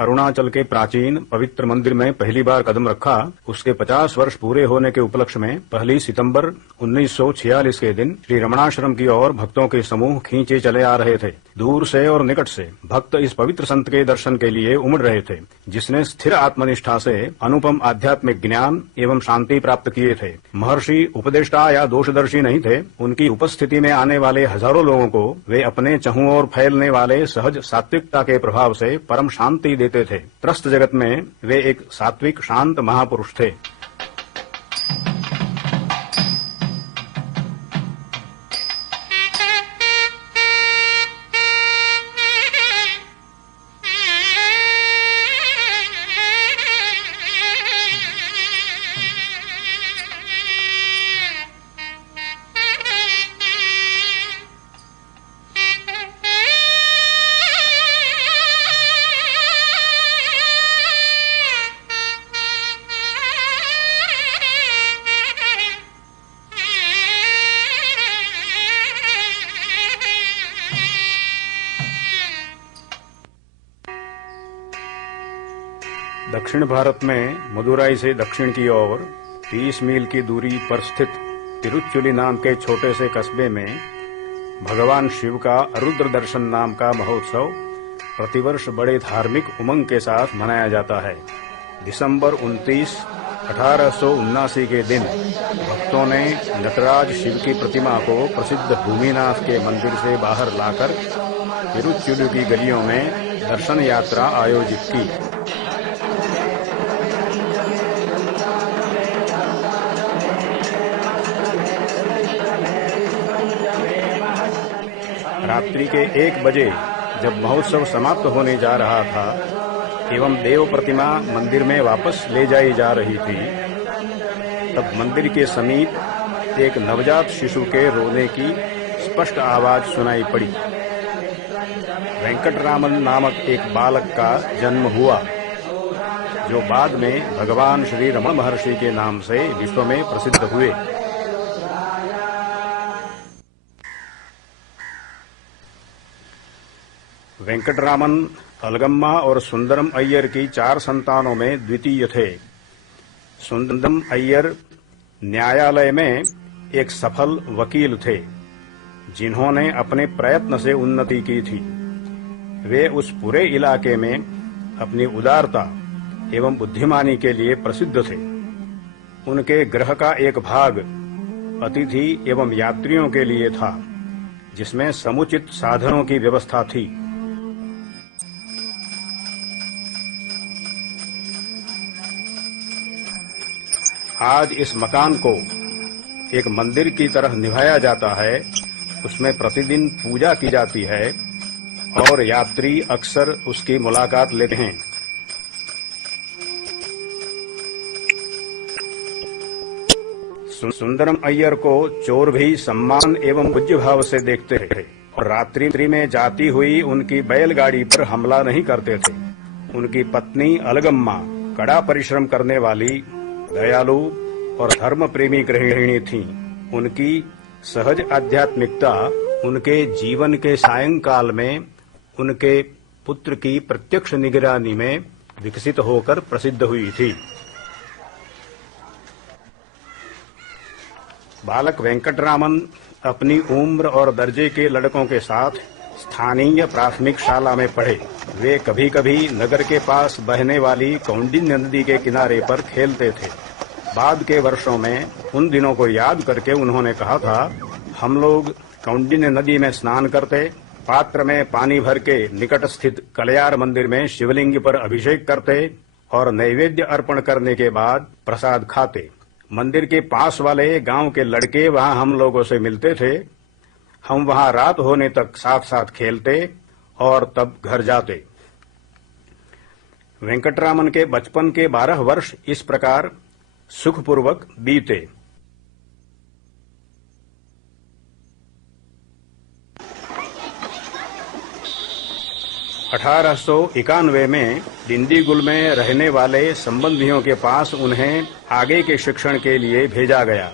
अरुणाचल के प्राचीन पवित्र मंदिर में पहली बार कदम रखा, उसके 50 वर्ष पूरे होने के उपलक्ष्य में 1 सितंबर 1946 के दिन श्री रमणाश्रम की ओर भक्तों के समूह खींचे चले आ रहे थे। दूर से और निकट से भक्त इस पवित्र संत के दर्शन के लिए उमड़ रहे थे, जिसने स्थिर आत्मनिष्ठा से अनुपम आध्यात्मिक ज्ञान एवं शांति प्राप्त किए थे। महर्षि उपदेष्टा या दोषदर्शी नहीं थे। उनकी उपस्थिति में आने वाले हजारों लोगों को वे अपने चहुओं ओर फैलने वाले सहज सात्विकता के प्रभाव से परम शांति देते थे। त्रस्त जगत में वे एक सात्विक शांत महापुरुष थे। दक्षिण भारत में मदुराई से दक्षिण की ओर 30 मील की दूरी पर स्थित तिरुचुली नाम के छोटे से कस्बे में भगवान शिव का रुद्र दर्शन नाम का महोत्सव प्रतिवर्ष बड़े धार्मिक उमंग के साथ मनाया जाता है। दिसंबर 29, 1879 के दिन भक्तों ने नटराज शिव की प्रतिमा को प्रसिद्ध भूमिनाथ के मंदिर से बाहर लाकर तिरुचुली की गलियों में दर्शन यात्रा आयोजित की। रात्रि के 1 बजे जब महोत्सव समाप्त होने जा रहा था एवं देव प्रतिमा मंदिर में वापस ले जाई जा रही थी, तब मंदिर के समीप एक नवजात शिशु के रोने की स्पष्ट आवाज सुनाई पड़ी। वेंकटरामन नामक एक बालक का जन्म हुआ, जो बाद में भगवान श्री रमण महर्षि के नाम से विश्व में प्रसिद्ध हुए। वेंकटरामन अलगम्मा और सुंदरम अय्यर की 4 संतानों में द्वितीय थे। सुंदरम अय्यर न्यायालय में एक सफल वकील थे, जिन्होंने अपने प्रयत्न से उन्नति की थी। वे उस पूरे इलाके में अपनी उदारता एवं बुद्धिमानी के लिए प्रसिद्ध थे। उनके गृह का एक भाग अतिथि एवं यात्रियों के लिए था, जिसमें समुचित साधनों की व्यवस्था थी। आज इस मकान को एक मंदिर की तरह निभाया जाता है। उसमें प्रतिदिन पूजा की जाती है और यात्री अक्सर उसकी मुलाकात लेते हैं। सुंदरम अय्यर को चोर भी सम्मान एवं पूज्य भाव से देखते थे और रात्रि में जाती हुई उनकी बैलगाड़ी पर हमला नहीं करते थे। उनकी पत्नी अलगम्मा कड़ा परिश्रम करने वाली, दयालु और धर्म प्रेमी गृहिणी थीं। उनकी सहज आध्यात्मिकता उनके जीवन के सायंकाल में उनके पुत्र की प्रत्यक्ष निगरानी में विकसित होकर प्रसिद्ध हुई थी। बालक वेंकटरामन अपनी उम्र और दर्जे के लड़कों के साथ स्थानीय प्राथमिक शाला में पढ़े। वे कभी कभी नगर के पास बहने वाली कौंडिन्य नदी के किनारे पर खेलते थे। बाद के वर्षों में उन दिनों को याद करके उन्होंने कहा था, हम लोग कौंडिन्य नदी में स्नान करते, पात्र में पानी भर के निकट स्थित कलयार मंदिर में शिवलिंग पर अभिषेक करते और नैवेद्य अर्पण करने के बाद प्रसाद खाते। मंदिर के पास वाले गांव के लड़के वहां हम लोगों से मिलते थे। हम वहां रात होने तक साथ साथ खेलते और तब घर जाते। वेंकटरामन के बचपन के 12 वर्ष इस प्रकार सुखपूर्वक बीते। (1891) में डिंडीगुल में रहने वाले संबंधियों के पास उन्हें आगे के शिक्षण के लिए भेजा गया,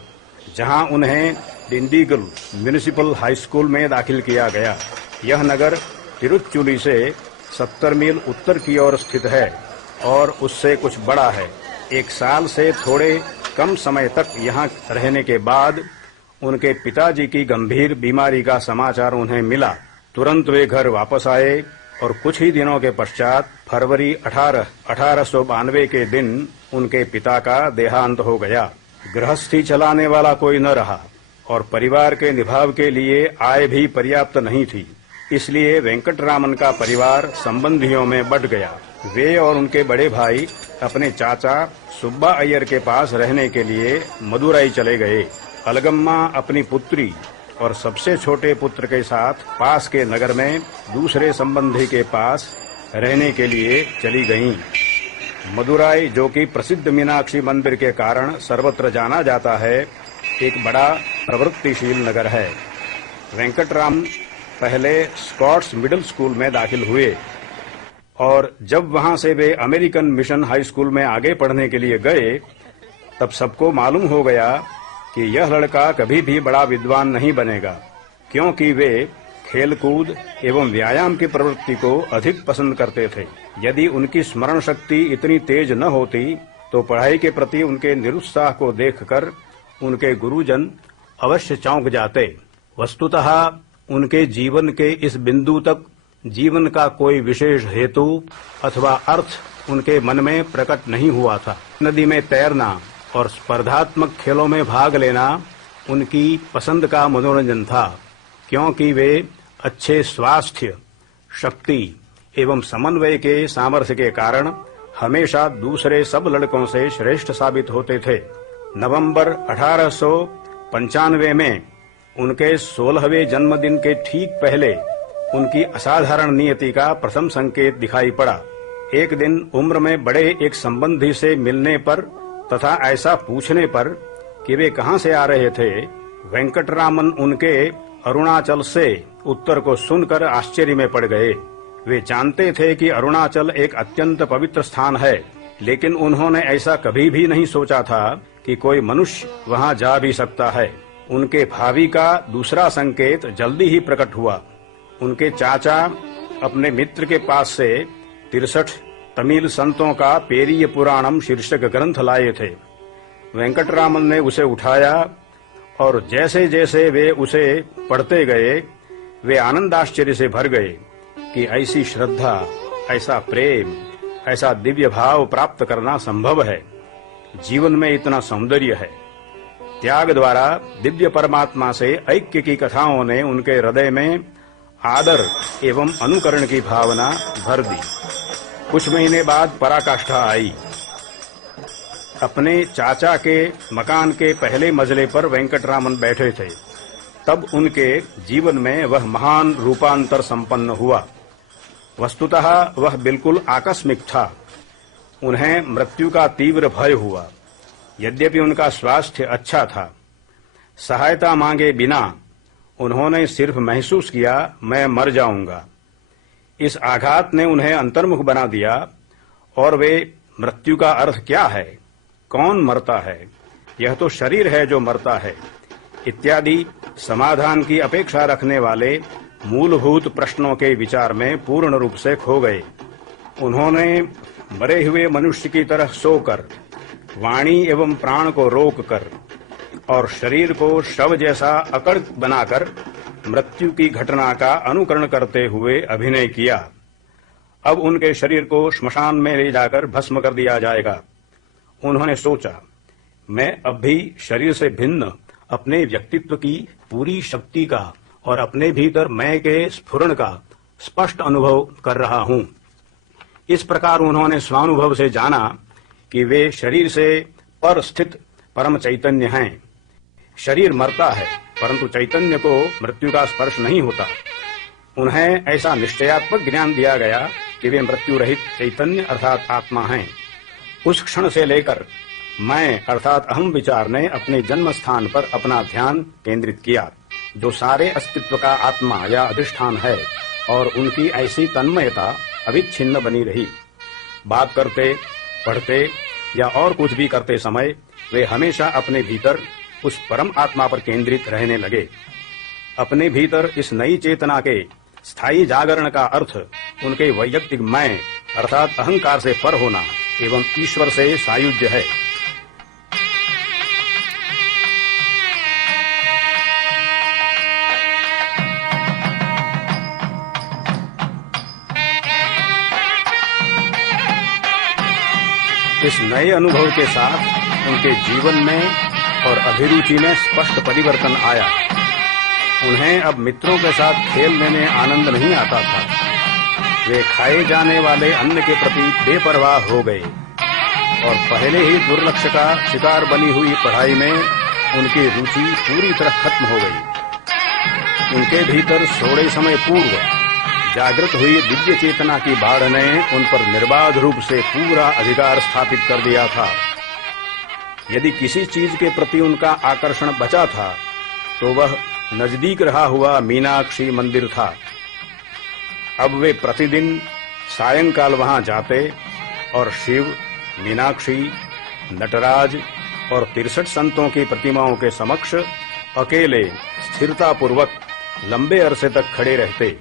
जहां उन्हें डिंडीगुल म्युनिसिपल हाई स्कूल में दाखिल किया गया। यह नगर तिरुचुली से 70 मील उत्तर की ओर स्थित है और उससे कुछ बड़ा है। 1 साल से थोड़े कम समय तक यहाँ रहने के बाद उनके पिताजी की गंभीर बीमारी का समाचार उन्हें मिला। तुरंत वे घर वापस आए और कुछ ही दिनों के पश्चात फरवरी 1892 के दिन उनके पिता का देहांत हो गया। गृहस्थी चलाने वाला कोई न रहा और परिवार के निभाव के लिए आय भी पर्याप्त नहीं थी। इसलिए वेंकटरामन का परिवार संबंधियों में बंट गया। वे और उनके बड़े भाई अपने चाचा सुब्बा अय्यर के पास रहने के लिए मदुराई चले गए। अलगम्मा अपनी पुत्री और सबसे छोटे पुत्र के साथ पास के नगर में दूसरे संबंधी के पास रहने के लिए चली गईं। मदुराई, जो कि प्रसिद्ध मीनाक्षी मंदिर के कारण सर्वत्र जाना जाता है, एक बड़ा प्रवृत्तिशील नगर है। वेंकटराम पहले स्कॉट्स मिडिल स्कूल में दाखिल हुए और जब वहां से वे अमेरिकन मिशन हाई स्कूल में आगे पढ़ने के लिए गए, तब सबको मालूम हो गया कि यह लड़का कभी भी बड़ा विद्वान नहीं बनेगा, क्योंकि वे खेलकूद एवं व्यायाम की प्रवृत्ति को अधिक पसंद करते थे। यदि उनकी स्मरण शक्ति इतनी तेज न होती तो पढ़ाई के प्रति उनके निरुत्साह को देखकर उनके गुरुजन अवश्य चौंक जाते। वस्तुतः उनके जीवन के इस बिंदु तक जीवन का कोई विशेष हेतु अथवा अर्थ उनके मन में प्रकट नहीं हुआ था। नदी में तैरना और स्पर्धात्मक खेलों में भाग लेना उनकी पसंद का मनोरंजन था, क्योंकि वे अच्छे स्वास्थ्य, शक्ति एवं समन्वय के सामर्थ्य के कारण हमेशा दूसरे सब लड़कों से श्रेष्ठ साबित होते थे। नवंबर 1895 में उनके 16वें जन्मदिन के ठीक पहले उनकी असाधारण नियति का प्रथम संकेत दिखाई पड़ा। एक दिन उम्र में बड़े एक संबंधी से मिलने पर तथा ऐसा पूछने पर कि वे कहां से आ रहे थे, वेंकटरामन उनके अरुणाचल से उत्तर को सुनकर आश्चर्य में पड़ गए। वे जानते थे कि अरुणाचल एक अत्यंत पवित्र स्थान है, लेकिन उन्होंने ऐसा कभी भी नहीं सोचा था कि कोई मनुष्य वहां जा भी सकता है। उनके भावी का दूसरा संकेत जल्दी ही प्रकट हुआ। उनके चाचा अपने मित्र के पास से 63 तमिल संतों का पेरिय पुराणम शीर्षक ग्रंथ लाए थे। वेंकटरामन ने उसे उठाया और जैसे जैसे वे उसे पढ़ते गए, वे आनंदाश्चर्य से भर गए कि ऐसी श्रद्धा, ऐसा प्रेम, ऐसा दिव्य भाव प्राप्त करना संभव है। जीवन में इतना सौंदर्य है। त्याग द्वारा दिव्य परमात्मा से ऐक्य की कथाओं ने उनके हृदय में आदर एवं अनुकरण की भावना भर दी। कुछ महीने बाद पराकाष्ठा आई। अपने चाचा के मकान के पहले मंजिले पर वेंकटरामन बैठे थे। तब उनके जीवन में वह महान रूपांतर संपन्न हुआ। वस्तुतः वह बिल्कुल आकस्मिक था। उन्हें मृत्यु का तीव्र भय हुआ। यद्यपि उनका स्वास्थ्य अच्छा था, सहायता मांगे बिना उन्होंने सिर्फ महसूस किया, मैं मर जाऊंगा। इस आघात ने उन्हें अंतर्मुख बना दिया और वे मृत्यु का अर्थ क्या है, कौन मरता है, यह तो शरीर है जो मरता है, इत्यादि समाधान की अपेक्षा रखने वाले मूलभूत प्रश्नों के विचार में पूर्ण रूप से खो गए। उन्होंने मरे हुए मनुष्य की तरह सोकर, वाणी एवं प्राण को रोककर और शरीर को शव जैसा अकड़ बनाकर मृत्यु की घटना का अनुकरण करते हुए अभिनय किया। अब उनके शरीर को श्मशान में ले जाकर भस्म कर दिया जाएगा। उन्होंने सोचा, मैं अब भी शरीर से भिन्न अपने व्यक्तित्व की पूरी शक्ति का और अपने भीतर मैं के स्फुरण का स्पष्ट अनुभव कर रहा हूं। इस प्रकार उन्होंने स्वानुभव से जाना कि वे शरीर से पर स्थित परम चैतन्य हैं। शरीर मरता है, परंतु चैतन्य को मृत्यु का स्पर्श नहीं होता। उन्हें ऐसा निश्चयात्मक ज्ञान दिया गया कि वे मृत्यु रहित चैतन्य अर्थात आत्मा हैं। उस क्षण से लेकर मैं अर्थात अहम विचार ने अपने जन्म स्थान पर अपना ध्यान केंद्रित किया, जो सारे अस्तित्व का आत्मा या अधिष्ठान है, और उनकी ऐसी तन्मयता अविच्छिन्न बनी रही। बात करते, पढ़ते या और कुछ भी करते समय वे हमेशा अपने भीतर उस परम आत्मा पर केंद्रित रहने लगे। अपने भीतर इस नई चेतना के स्थायी जागरण का अर्थ उनके वैयक्तिक मैं अर्थात अहंकार से पर होना एवं ईश्वर से सायुज्य है। इस नए अनुभव के साथ उनके जीवन में और अभिरुचि में स्पष्ट परिवर्तन आया। उन्हें अब मित्रों के साथ खेलने में आनंद नहीं आता था। वे खाए जाने वाले अन्न के प्रति बेपरवाह हो गए और पहले ही दुर्लक्ष्य का शिकार बनी हुई पढ़ाई में उनकी रुचि पूरी तरह खत्म हो गई। उनके भीतर सोते समय पूर्व जागृत हुई दिव्य चेतना की बाढ़ ने उन पर निर्बाध रूप से पूरा अधिकार स्थापित कर दिया था। यदि किसी चीज के प्रति उनका आकर्षण बचा था तो वह नजदीक रहा हुआ मीनाक्षी मंदिर था। अब वे प्रतिदिन सायंकाल वहां जाते और शिव, मीनाक्षी, नटराज और 63 संतों की प्रतिमाओं के समक्ष अकेले स्थिरतापूर्वक लंबे अरसे तक खड़े रहते।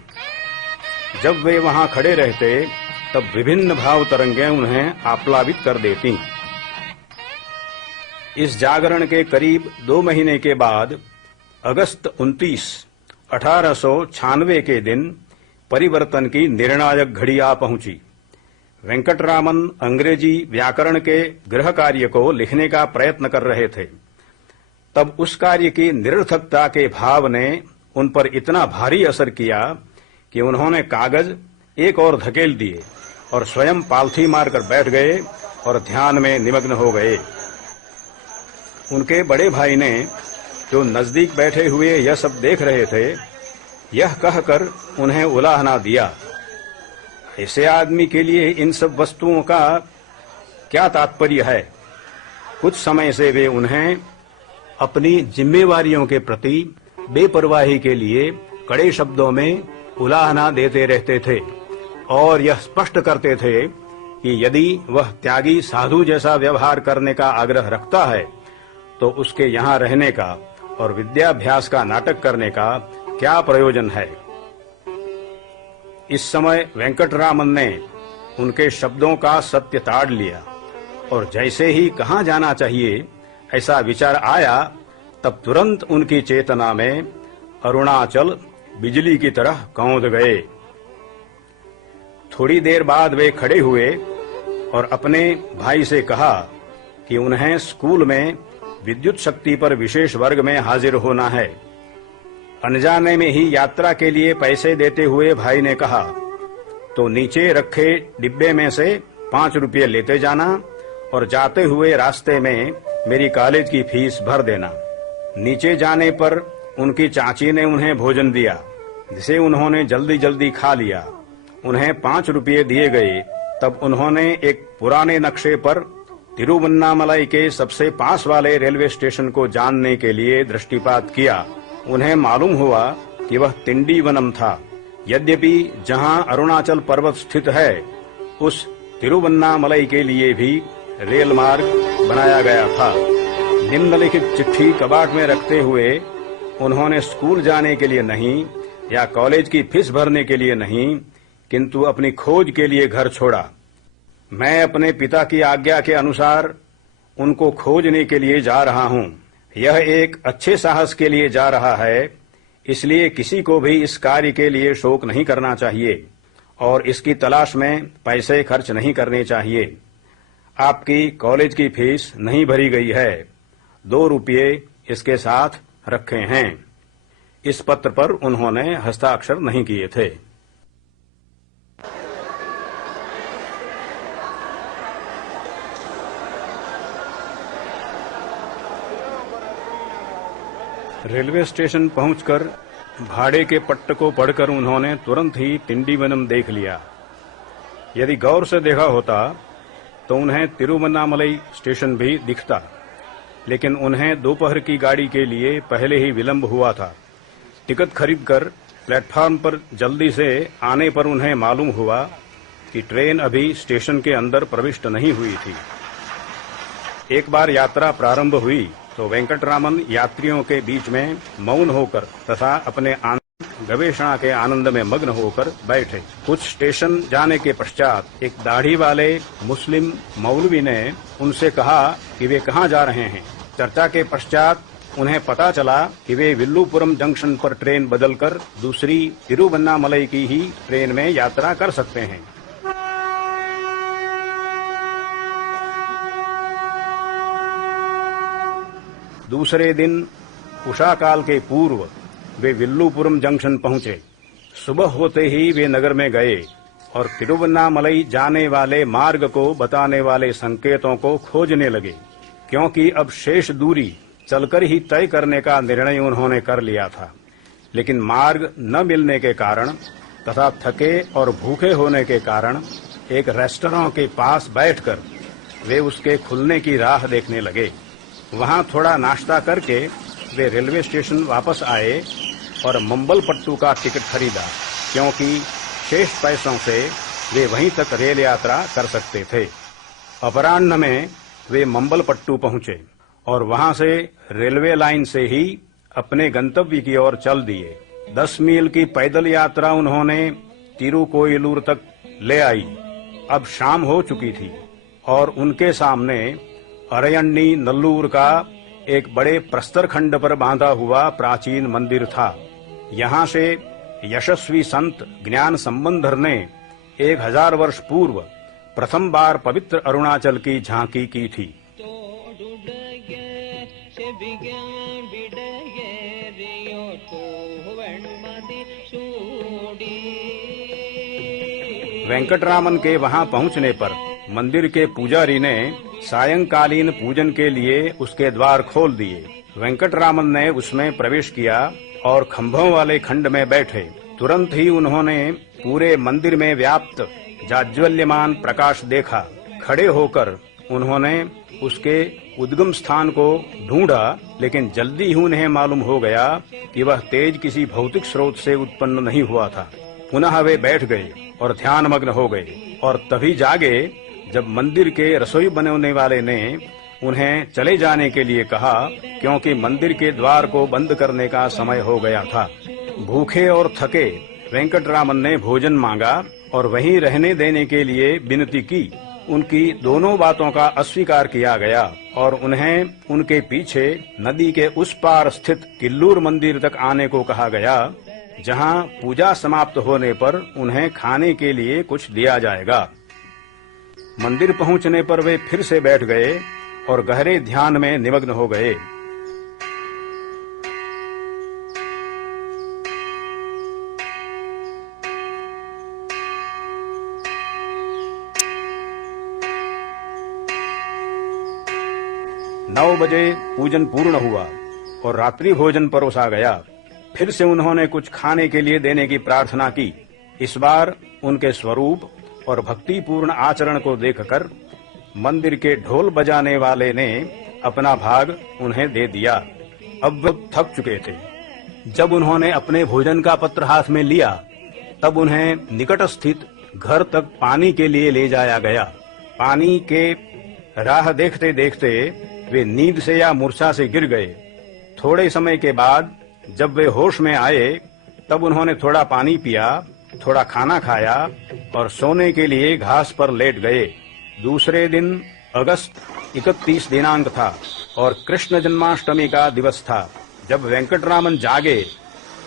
जब वे वहां खड़े रहते तब विभिन्न भाव तरंगें उन्हें आप्लावित कर देती। इस जागरण के करीब 2 महीने के बाद अगस्त 29, 1896 के दिन परिवर्तन की निर्णायक घड़ी आ पहुंची। वेंकटरामन अंग्रेजी व्याकरण के गृह कार्य को लिखने का प्रयत्न कर रहे थे। तब उस कार्य की निरर्थकता के भाव ने उन पर इतना भारी असर किया कि उन्होंने कागज एक और धकेल दिए और स्वयं पालथी मारकर बैठ गए और ध्यान में निमग्न हो गए। उनके बड़े भाई ने, जो नजदीक बैठे हुए यह सब देख रहे थे, यह कहकर उन्हें उलाहना दिया, ऐसे आदमी के लिए इन सब वस्तुओं का क्या तात्पर्य है। कुछ समय से वे उन्हें अपनी जिम्मेवारियों के प्रति बेपरवाही के लिए कड़े शब्दों में उलाहना देते रहते थे और यह स्पष्ट करते थे कि यदि वह त्यागी साधु जैसा व्यवहार करने का आग्रह रखता है तो उसके यहाँ रहने का और विद्याभ्यास का नाटक करने का क्या प्रयोजन है। इस समय वेंकटरामन ने उनके शब्दों का सत्य ताड़ लिया और जैसे ही कहाँ जाना चाहिए ऐसा विचार आया, तब तुरंत उनकी चेतना में अरुणाचल बिजली की तरह कौंध गए। थोड़ी देर बाद वे खड़े हुए और अपने भाई से कहा कि उन्हें स्कूल में विद्युत शक्ति पर विशेष वर्ग में हाजिर होना है। अनजाने में ही यात्रा के लिए पैसे देते हुए भाई ने कहा, तो नीचे रखे डिब्बे में से 5 रुपये लेते जाना और जाते हुए रास्ते में मेरी कॉलेज की फीस भर देना। नीचे जाने पर उनकी चाची ने उन्हें भोजन दिया, जिसे उन्होंने जल्दी जल्दी खा लिया। उन्हें 5 रुपये दिए गए। तब उन्होंने एक पुराने नक्शे पर तिरुवन्नामलाई के सबसे पास वाले रेलवे स्टेशन को जानने के लिए दृष्टिपात किया। उन्हें मालूम हुआ कि वह तिंडीवनम था। यद्यपि जहां अरुणाचल पर्वत स्थित है, उस तिरुवन्नामलाई के लिए भी रेल मार्ग बनाया गया था। निम्नलिखित चिट्ठी कबाट में रखते हुए उन्होंने स्कूल जाने के लिए नहीं या कॉलेज की फीस भरने के लिए नहीं, किंतु अपनी खोज के लिए घर छोड़ा। मैं अपने पिता की आज्ञा के अनुसार उनको खोजने के लिए जा रहा हूं। यह एक अच्छे साहस के लिए जा रहा है, इसलिए किसी को भी इस कार्य के लिए शोक नहीं करना चाहिए और इसकी तलाश में पैसे खर्च नहीं करने चाहिए। आपकी कॉलेज की फीस नहीं भरी गई है, 2 रुपये इसके साथ रखे हैं। इस पत्र पर उन्होंने हस्ताक्षर नहीं किए थे। रेलवे स्टेशन पहुंचकर भाड़े के पट्ट को पढ़कर उन्होंने तुरंत ही तिंडीवनम देख लिया। यदि गौर से देखा होता तो उन्हें तिरुवन्नामलाई स्टेशन भी दिखता, लेकिन उन्हें दोपहर की गाड़ी के लिए पहले ही विलंब हुआ था। टिकट खरीदकर प्लेटफार्म पर जल्दी से आने पर उन्हें मालूम हुआ कि ट्रेन अभी स्टेशन के अंदर प्रविष्ट नहीं हुई थी। एक बार यात्रा प्रारंभ हुई तो वेंकटरामन यात्रियों के बीच में मौन होकर तथा अपने आनंद गवेषणा के आनंद में मग्न होकर बैठे। कुछ स्टेशन जाने के पश्चात एक दाढ़ी वाले मुस्लिम मौलवी ने उनसे कहा कि वे कहाँ जा रहे हैं। चर्चा के पश्चात उन्हें पता चला कि वे विल्लुपुरम जंक्शन पर ट्रेन बदलकर दूसरी तिरुवन्नामलई की ही ट्रेन में यात्रा कर सकते हैं। दूसरे दिन उषा काल के पूर्व वे विल्लुपुरम जंक्शन पहुंचे। सुबह होते ही वे नगर में गए और तिरुवन्नामलई जाने वाले मार्ग को बताने वाले संकेतों को खोजने लगे, क्योंकि अब शेष दूरी चलकर ही तय करने का निर्णय उन्होंने कर लिया था। लेकिन मार्ग न मिलने के कारण तथा थके और भूखे होने के कारण एक रेस्टोरेंट के पास बैठकर वे उसके खुलने की राह देखने लगे। वहां थोड़ा नाश्ता करके वे रेलवे स्टेशन वापस आए और मंबलपट्टू का टिकट खरीदा, क्योंकि शेष पैसों से वे वहीं तक रेल यात्रा कर सकते थे। अपराह्न में वे मंबलपट्टू पहुंचे और वहां से रेलवे लाइन से ही अपने गंतव्य की ओर चल दिए। 10 मील की पैदल यात्रा उन्होंने तिरुकोयलूर तक ले आई। अब शाम हो चुकी थी और उनके सामने अरयन्नी नल्लूर का एक बड़े प्रस्तर खंड पर बांधा हुआ प्राचीन मंदिर था। यहाँ से यशस्वी संत ज्ञान संबंधर ने 1000 वर्ष पूर्व प्रथम बार पवित्र अरुणाचल की झांकी की थी। वेंकटरामन के वहां पहुंचने पर मंदिर के पुजारी ने सायंकालीन पूजन के लिए उसके द्वार खोल दिए। वेंकटरामन ने उसमें प्रवेश किया और खंभों वाले खंड में बैठे। तुरंत ही उन्होंने पूरे मंदिर में व्याप्त जाज्वल्यमान प्रकाश देखा। खड़े होकर उन्होंने उसके उद्गम स्थान को ढूंढा, लेकिन जल्दी ही उन्हें मालूम हो गया कि वह तेज किसी भौतिक स्रोत से उत्पन्न नहीं हुआ था। पुनः वे बैठ गए और ध्यानमग्न हो गए और तभी जागे जब मंदिर के रसोई बनाने वाले ने उन्हें चले जाने के लिए कहा, क्योंकि मंदिर के द्वार को बंद करने का समय हो गया था। भूखे और थके वेंकटरामन ने भोजन मांगा और वहीं रहने देने के लिए विनती की। उनकी दोनों बातों का अस्वीकार किया गया और उन्हें उनके पीछे नदी के उस पार स्थित किल्लूर मंदिर तक आने को कहा गया, जहां पूजा समाप्त होने पर उन्हें खाने के लिए कुछ दिया जाएगा। मंदिर पहुंचने पर वे फिर से बैठ गए और गहरे ध्यान में निमग्न हो गए। नौ बजे पूजन पूर्ण हुआ और रात्रि भोजन परोसा गया। फिर से उन्होंने कुछ खाने के लिए देने की प्रार्थना की। इस बार उनके स्वरूप और भक्तिपूर्ण आचरण को देखकर मंदिर के ढोल बजाने वाले ने अपना भाग उन्हें दे दिया। अब वे थक चुके थे। जब उन्होंने अपने भोजन का पत्र हाथ में लिया, तब उन्हें निकट स्थित घर तक पानी के लिए ले जाया गया। पानी के राह देखते देखते वे नींद से या मूर्छा से गिर गए। थोड़े समय के बाद जब वे होश में आए, तब उन्होंने थोड़ा पानी पिया, थोड़ा खाना खाया और सोने के लिए घास पर लेट गए। दूसरे दिन अगस्त 31 दिनांक था और कृष्ण जन्माष्टमी का दिवस था। जब वेंकटरामन जागे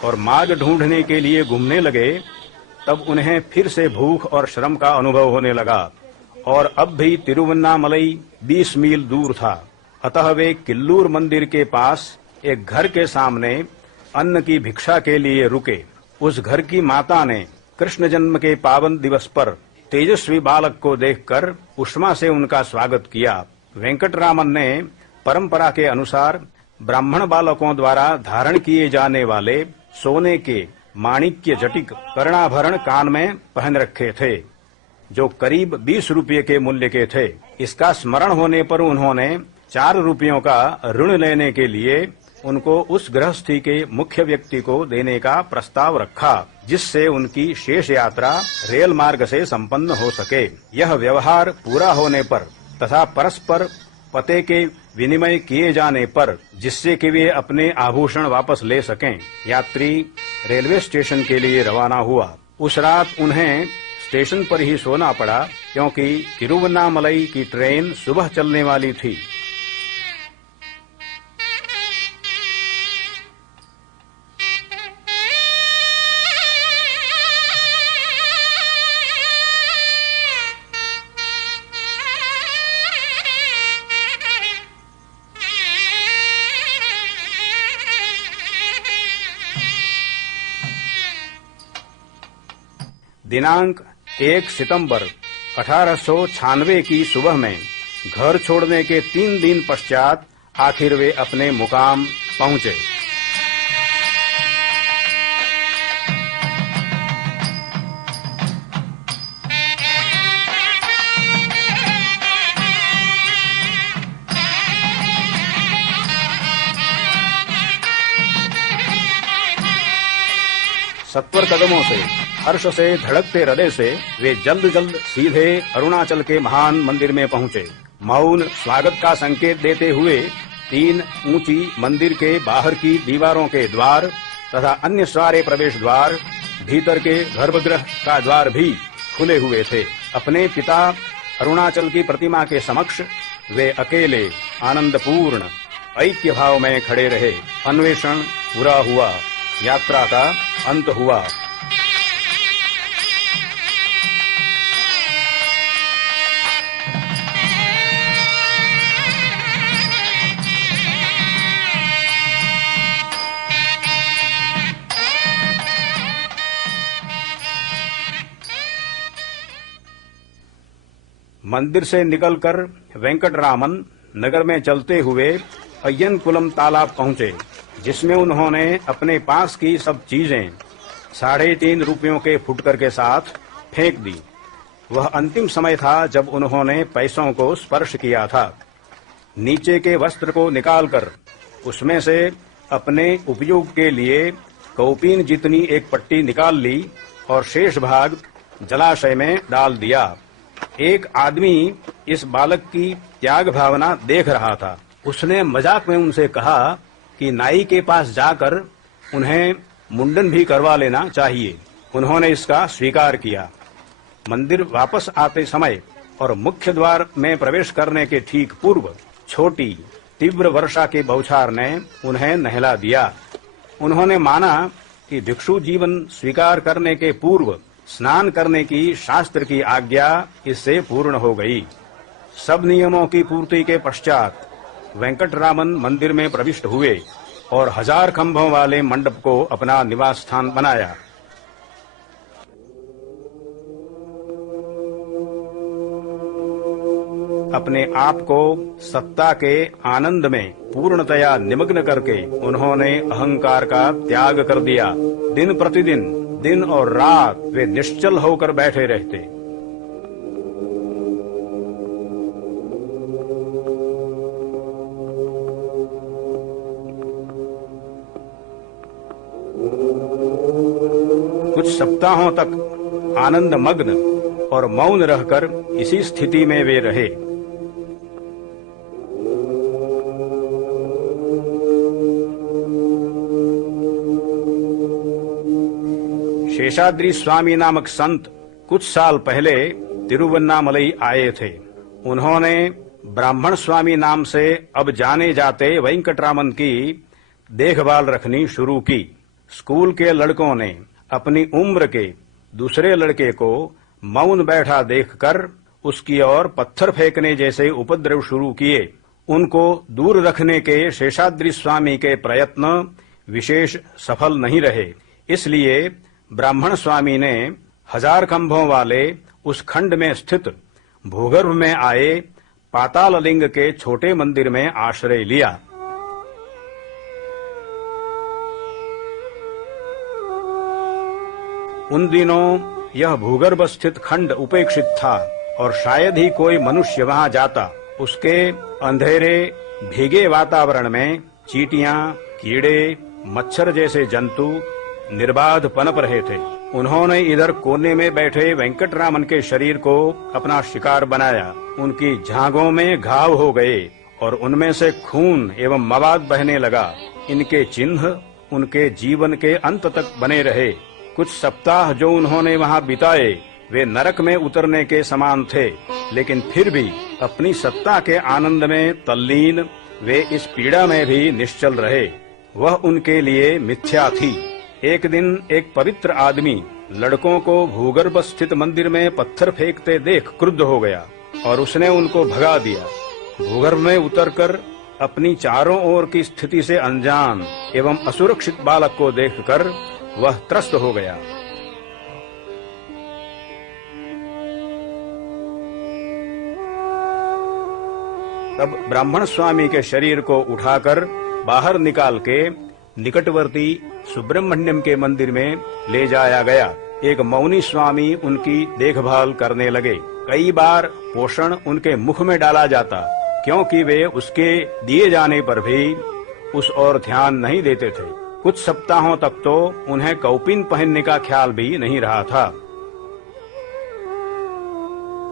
और मार्ग ढूंढने के लिए घूमने लगे, तब उन्हें फिर से भूख और श्रम का अनुभव होने लगा और अब भी तिरुवन्नामलई 20 मील दूर था। अतः वे किल्लूर मंदिर के पास एक घर के सामने अन्न की भिक्षा के लिए रुके। उस घर की माता ने कृष्ण जन्म के पावन दिवस पर तेजस्वी बालक को देखकर उष्मा से उनका स्वागत किया। वेंकटरामन ने परंपरा के अनुसार ब्राह्मण बालकों द्वारा धारण किए जाने वाले सोने के माणिक्य जटिक कर्णाभरण कान में पहन रखे थे, जो करीब 20 रुपये के मूल्य के थे। इसका स्मरण होने पर उन्होंने 4 रुपयों का ऋण लेने के लिए उनको उस गृहस्थी के मुख्य व्यक्ति को देने का प्रस्ताव रखा, जिससे उनकी शेष यात्रा रेल मार्ग से संपन्न हो सके। यह व्यवहार पूरा होने पर तथा परस्पर पते के विनिमय किए जाने पर, जिससे कि वे अपने आभूषण वापस ले सकें, यात्री रेलवे स्टेशन के लिए रवाना हुआ। उस रात उन्हें स्टेशन पर ही सोना पड़ा, क्योंकि तिरुवन्नामलई की ट्रेन सुबह चलने वाली थी। दिनांक 1 सितंबर 1896 की सुबह में घर छोड़ने के 3 दिन पश्चात आखिर वे अपने मुकाम पहुंचे। सत्वर कदमों से, हर्ष से धड़कते हृदय से वे जल्द जल्द सीधे अरुणाचल के महान मंदिर में पहुंचे। मौन स्वागत का संकेत देते हुए 3 ऊंची मंदिर के बाहर की दीवारों के द्वार तथा अन्य सारे प्रवेश द्वार, भीतर के गर्भगृह का द्वार भी खुले हुए थे। अपने पिता अरुणाचल की प्रतिमा के समक्ष वे अकेले आनंदपूर्ण ऐक्य भाव में खड़े रहे। अन्वेषण पूरा हुआ, यात्रा का अंत हुआ। मंदिर से निकलकर वेंकटरामन नगर में चलते हुए अय्यनकुलम तालाब पहुंचे, जिसमें उन्होंने अपने पास की सब चीजें 3.5 रुपयों के फुटकर के साथ फेंक दी। वह अंतिम समय था जब उन्होंने पैसों को स्पर्श किया था। नीचे के वस्त्र को निकालकर उसमें से अपने उपयोग के लिए कौपीन जितनी एक पट्टी निकाल ली और शेष भाग जलाशय में डाल दिया। एक आदमी इस बालक की त्याग भावना देख रहा था। उसने मजाक में उनसे कहा कि नाई के पास जाकर उन्हें मुंडन भी करवा लेना चाहिए। उन्होंने इसका स्वीकार किया। मंदिर वापस आते समय और मुख्य द्वार में प्रवेश करने के ठीक पूर्व छोटी तीव्र वर्षा के बौछार ने उन्हें नहला दिया। उन्होंने माना कि भिक्षु जीवन स्वीकार करने के पूर्व स्नान करने की शास्त्र की आज्ञा इससे पूर्ण हो गई। सब नियमों की पूर्ति के पश्चात वेंकटरामन मंदिर में प्रविष्ट हुए और 1000 खंभों वाले मंडप को अपना निवास स्थान बनाया। अपने आप को सत्ता के आनंद में पूर्णतया निमग्न करके उन्होंने अहंकार का त्याग कर दिया। दिन प्रतिदिन, दिन और रात वे निश्चल होकर बैठे रहते। कुछ सप्ताहों तक आनंद मग्न और मौन रहकर इसी स्थिति में वे रहे। शेषाद्री स्वामी नामक संत कुछ साल पहले तिरुवन्नामलई आए थे। उन्होंने ब्राह्मण स्वामी नाम से अब जाने जाते वेंकटरामन की देखभाल रखनी शुरू की। स्कूल के लड़कों ने अपनी उम्र के दूसरे लड़के को मौन बैठा देखकर उसकी ओर पत्थर फेंकने जैसे उपद्रव शुरू किए। उनको दूर रखने के शेषाद्री स्वामी के प्रयत्न विशेष सफल नहीं रहे। इसलिए ब्राह्मण स्वामी ने 1000 खंभों वाले उस खंड में स्थित भूगर्भ में आए पाताल लिंग के छोटे मंदिर में आश्रय लिया। उन दिनों यह भूगर्भ स्थित खंड उपेक्षित था और शायद ही कोई मनुष्य वहां जाता। उसके अंधेरे भीगे वातावरण में चींटियां, कीड़े, मच्छर जैसे जंतु निर्बाध पनप रहे थे। उन्होंने इधर कोने में बैठे वेंकटरामन के शरीर को अपना शिकार बनाया। उनकी झांगों में घाव हो गए और उनमें से खून एवं मवाद बहने लगा। इनके चिन्ह उनके जीवन के अंत तक बने रहे। कुछ सप्ताह जो उन्होंने वहां बिताए वे नरक में उतरने के समान थे, लेकिन फिर भी अपनी सत्ता के आनंद में तल्लीन वे इस पीड़ा में भी निश्चल रहे। वह उनके लिए मिथ्या थी। एक दिन एक पवित्र आदमी लड़कों को भूगर्भ स्थित मंदिर में पत्थर फेंकते देख क्रुद्ध हो गया और उसने उनको भगा दिया। भूगर्भ में उतरकर अपनी चारों ओर की स्थिति से अनजान एवं असुरक्षित बालक को देखकर वह त्रस्त हो गया। तब ब्राह्मण स्वामी के शरीर को उठाकर बाहर निकाल के निकटवर्ती सुब्रह्मण्यम के मंदिर में ले जाया गया। एक मौनी स्वामी उनकी देखभाल करने लगे। कई बार पोषण उनके मुख में डाला जाता, क्योंकि वे उसके दिए जाने पर भी उस ओर ध्यान नहीं देते थे। कुछ सप्ताहों तक तो उन्हें कौपीन पहनने का ख्याल भी नहीं रहा था।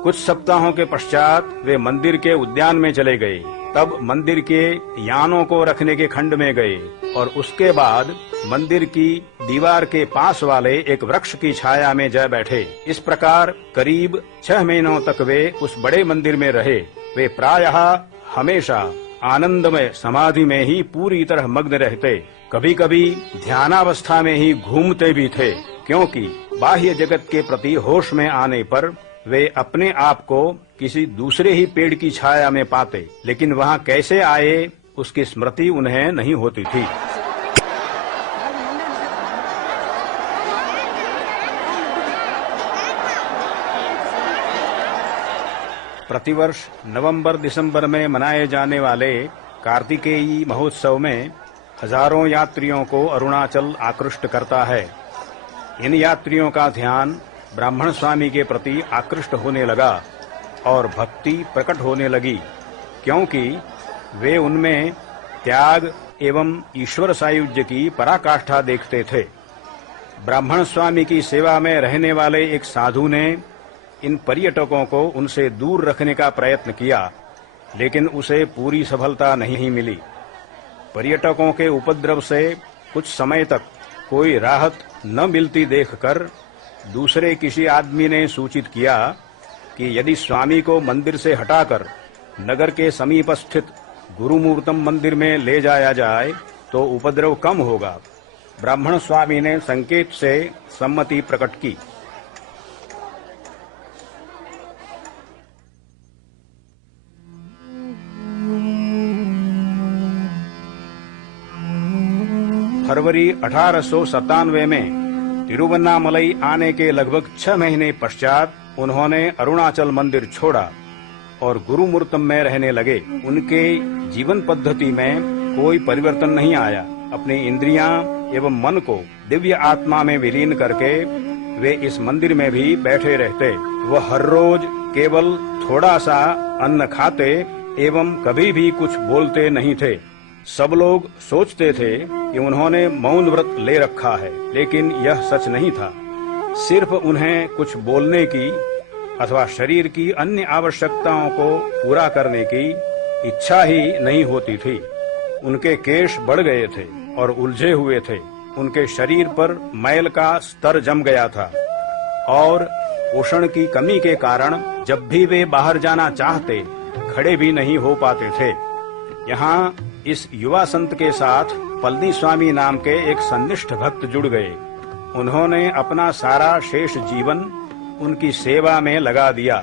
कुछ सप्ताहों के पश्चात वे मंदिर के उद्यान में चले गए। तब मंदिर के यानों को रखने के खंड में गए और उसके बाद मंदिर की दीवार के पास वाले एक वृक्ष की छाया में जा बैठे। इस प्रकार करीब 6 महीनों तक वे उस बड़े मंदिर में रहे। वे प्रायः हमेशा आनंदमय समाधि में ही पूरी तरह मग्न रहते। कभी कभी ध्यानावस्था में ही घूमते भी थे, क्योंकि बाह्य जगत के प्रति होश में आने पर वे अपने आप को किसी दूसरे ही पेड़ की छाया में पाते, लेकिन वहां कैसे आए उसकी स्मृति उन्हें नहीं होती थी। प्रतिवर्ष नवंबर दिसंबर में मनाए जाने वाले कार्तिकेयी महोत्सव में हजारों यात्रियों को अरुणाचल आकृष्ट करता है। इन यात्रियों का ध्यान ब्राह्मण स्वामी के प्रति आकृष्ट होने लगा और भक्ति प्रकट होने लगी, क्योंकि वे उनमें त्याग एवं ईश्वर सायुज्य की पराकाष्ठा देखते थे। ब्राह्मण स्वामी की सेवा में रहने वाले एक साधु ने इन पर्यटकों को उनसे दूर रखने का प्रयत्न किया, लेकिन उसे पूरी सफलता नहीं मिली। पर्यटकों के उपद्रव से कुछ समय तक कोई राहत न मिलती देखकर दूसरे किसी आदमी ने सूचित किया कि यदि स्वामी को मंदिर से हटाकर नगर के समीप स्थित गुरुमूर्तम मंदिर में ले जाया जाए तो उपद्रव कम होगा। ब्राह्मण स्वामी ने संकेत से सम्मति प्रकट की। फरवरी 1897 में तिरुवन्नामलई आने के लगभग 6 महीने पश्चात उन्होंने अरुणाचल मंदिर छोड़ा और गुरुमूर्तम में रहने लगे। उनके जीवन पद्धति में कोई परिवर्तन नहीं आया। अपनी इंद्रियां एवं मन को दिव्य आत्मा में विलीन करके वे इस मंदिर में भी बैठे रहते। वह हर रोज केवल थोड़ा सा अन्न खाते एवं कभी भी कुछ बोलते नहीं थे। सब लोग सोचते थे कि उन्होंने मौन व्रत ले रखा है, लेकिन यह सच नहीं था। सिर्फ उन्हें कुछ बोलने की अथवा शरीर की अन्य आवश्यकताओं को पूरा करने की इच्छा ही नहीं होती थी। उनके केश बढ़ गए थे और उलझे हुए थे। उनके शरीर पर मैल का स्तर जम गया था और पोषण की कमी के कारण जब भी वे बाहर जाना चाहते खड़े भी नहीं हो पाते थे। यहाँ इस युवा संत के साथ पलनी स्वामी नाम के एक सन्निष्ठ भक्त जुड़ गए। उन्होंने अपना सारा शेष जीवन उनकी सेवा में लगा दिया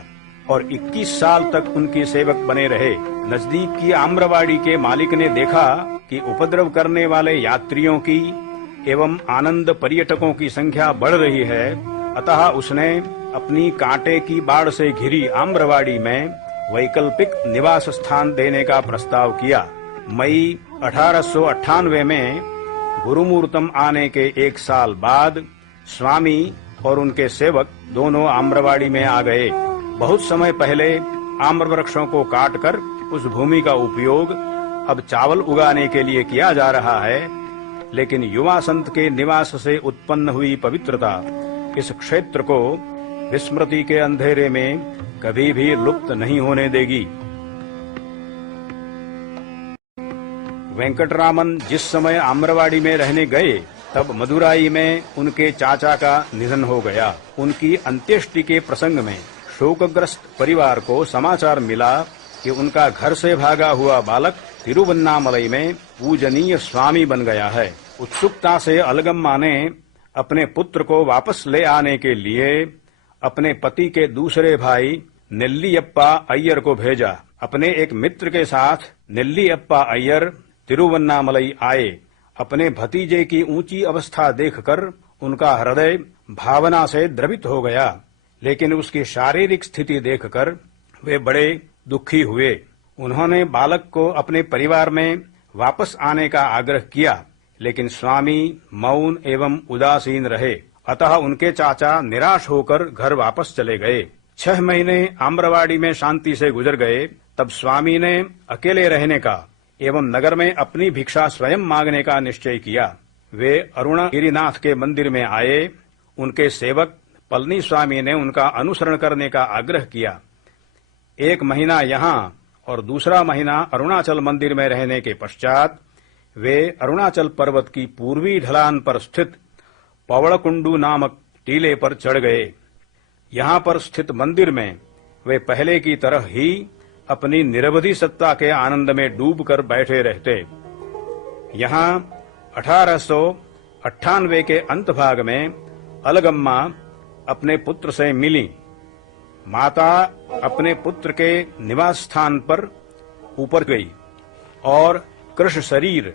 और 21 साल तक उनकी सेवक बने रहे। नजदीक की आम्रवाड़ी के मालिक ने देखा कि उपद्रव करने वाले यात्रियों की एवं आनंद पर्यटकों की संख्या बढ़ रही है, अतः उसने अपनी कांटे की बाढ़ से घिरी आम्रवाड़ी में वैकल्पिक निवास स्थान देने का प्रस्ताव किया। मई 1898 में गुरुमूर्तम आने के 1 साल बाद स्वामी और उनके सेवक दोनों आम्रवाड़ी में आ गए। बहुत समय पहले आम्र वृक्षों को काटकर उस भूमि का उपयोग अब चावल उगाने के लिए किया जा रहा है, लेकिन युवा संत के निवास से उत्पन्न हुई पवित्रता इस क्षेत्र को विस्मृति के अंधेरे में कभी भी लुप्त नहीं होने देगी। वेंकटरामन जिस समय आम्रवाड़ी में रहने गए तब मदुराई में उनके चाचा का निधन हो गया। उनकी अंत्येष्टि के प्रसंग में शोकग्रस्त परिवार को समाचार मिला कि उनका घर से भागा हुआ बालक तिरुवन्नामलई में पूजनीय स्वामी बन गया है। उत्सुकता से अलगम्मा ने अपने पुत्र को वापस ले आने के लिए अपने पति के दूसरे भाई नेल्लियप्पा अय्यर को भेजा। अपने एक मित्र के साथ नेल्लियप्पा अय्यर तिरुवन्नामलई आए। अपने भतीजे की ऊंची अवस्था देखकर उनका हृदय भावना से द्रवित हो गया, लेकिन उसकी शारीरिक स्थिति देखकर वे बड़े दुखी हुए। उन्होंने बालक को अपने परिवार में वापस आने का आग्रह किया, लेकिन स्वामी मौन एवं उदासीन रहे। अतः उनके चाचा निराश होकर घर वापस चले गए। 6 महीने आम्रवाड़ी में शांति से गुजर गए। तब स्वामी ने अकेले रहने का एवं नगर में अपनी भिक्षा स्वयं मांगने का निश्चय किया। वे अरुणगिरिनाथ के मंदिर में आए। उनके सेवक पलनी स्वामी ने उनका अनुसरण करने का आग्रह किया। 1 महीना यहाँ और दूसरा महीना अरुणाचल मंदिर में रहने के पश्चात वे अरुणाचल पर्वत की पूर्वी ढलान पर स्थित पवड़कुंडू नामक टीले पर चढ़ गए। यहाँ पर स्थित मंदिर में वे पहले की तरह ही अपनी निरवधि सत्ता के आनंद में डूबकर बैठे रहते। यहाँ 1898 के अंत भाग में अलगम्मा अपने पुत्र से मिली। माता अपने पुत्र के निवास स्थान पर ऊपर गई और कृश शरीर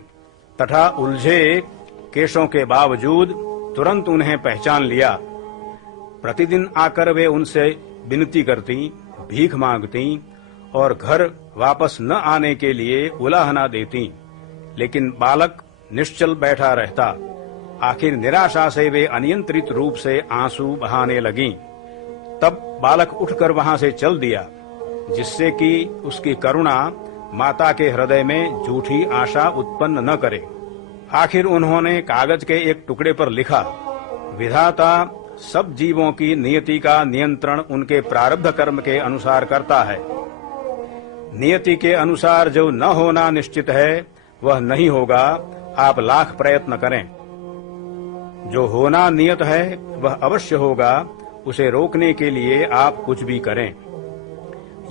तथा उलझे केशों के बावजूद तुरंत उन्हें पहचान लिया। प्रतिदिन आकर वे उनसे विनती करती, भीख मांगती और घर वापस न आने के लिए उलाहना देती, लेकिन बालक निश्चल बैठा रहता। आखिर निराशा से वे अनियंत्रित रूप से आंसू बहाने लगीं। तब बालक उठकर वहां से चल दिया, जिससे कि उसकी करुणा माता के हृदय में झूठी आशा उत्पन्न न करे। आखिर उन्होंने कागज के एक टुकड़े पर लिखा, विधाता सब जीवों की नियति का नियंत्रण उनके प्रारब्ध कर्म के अनुसार करता है। नियति के अनुसार जो न होना निश्चित है वह नहीं होगा, आप लाख प्रयत्न करें। जो होना नियत है वह अवश्य होगा, उसे रोकने के लिए आप कुछ भी करें।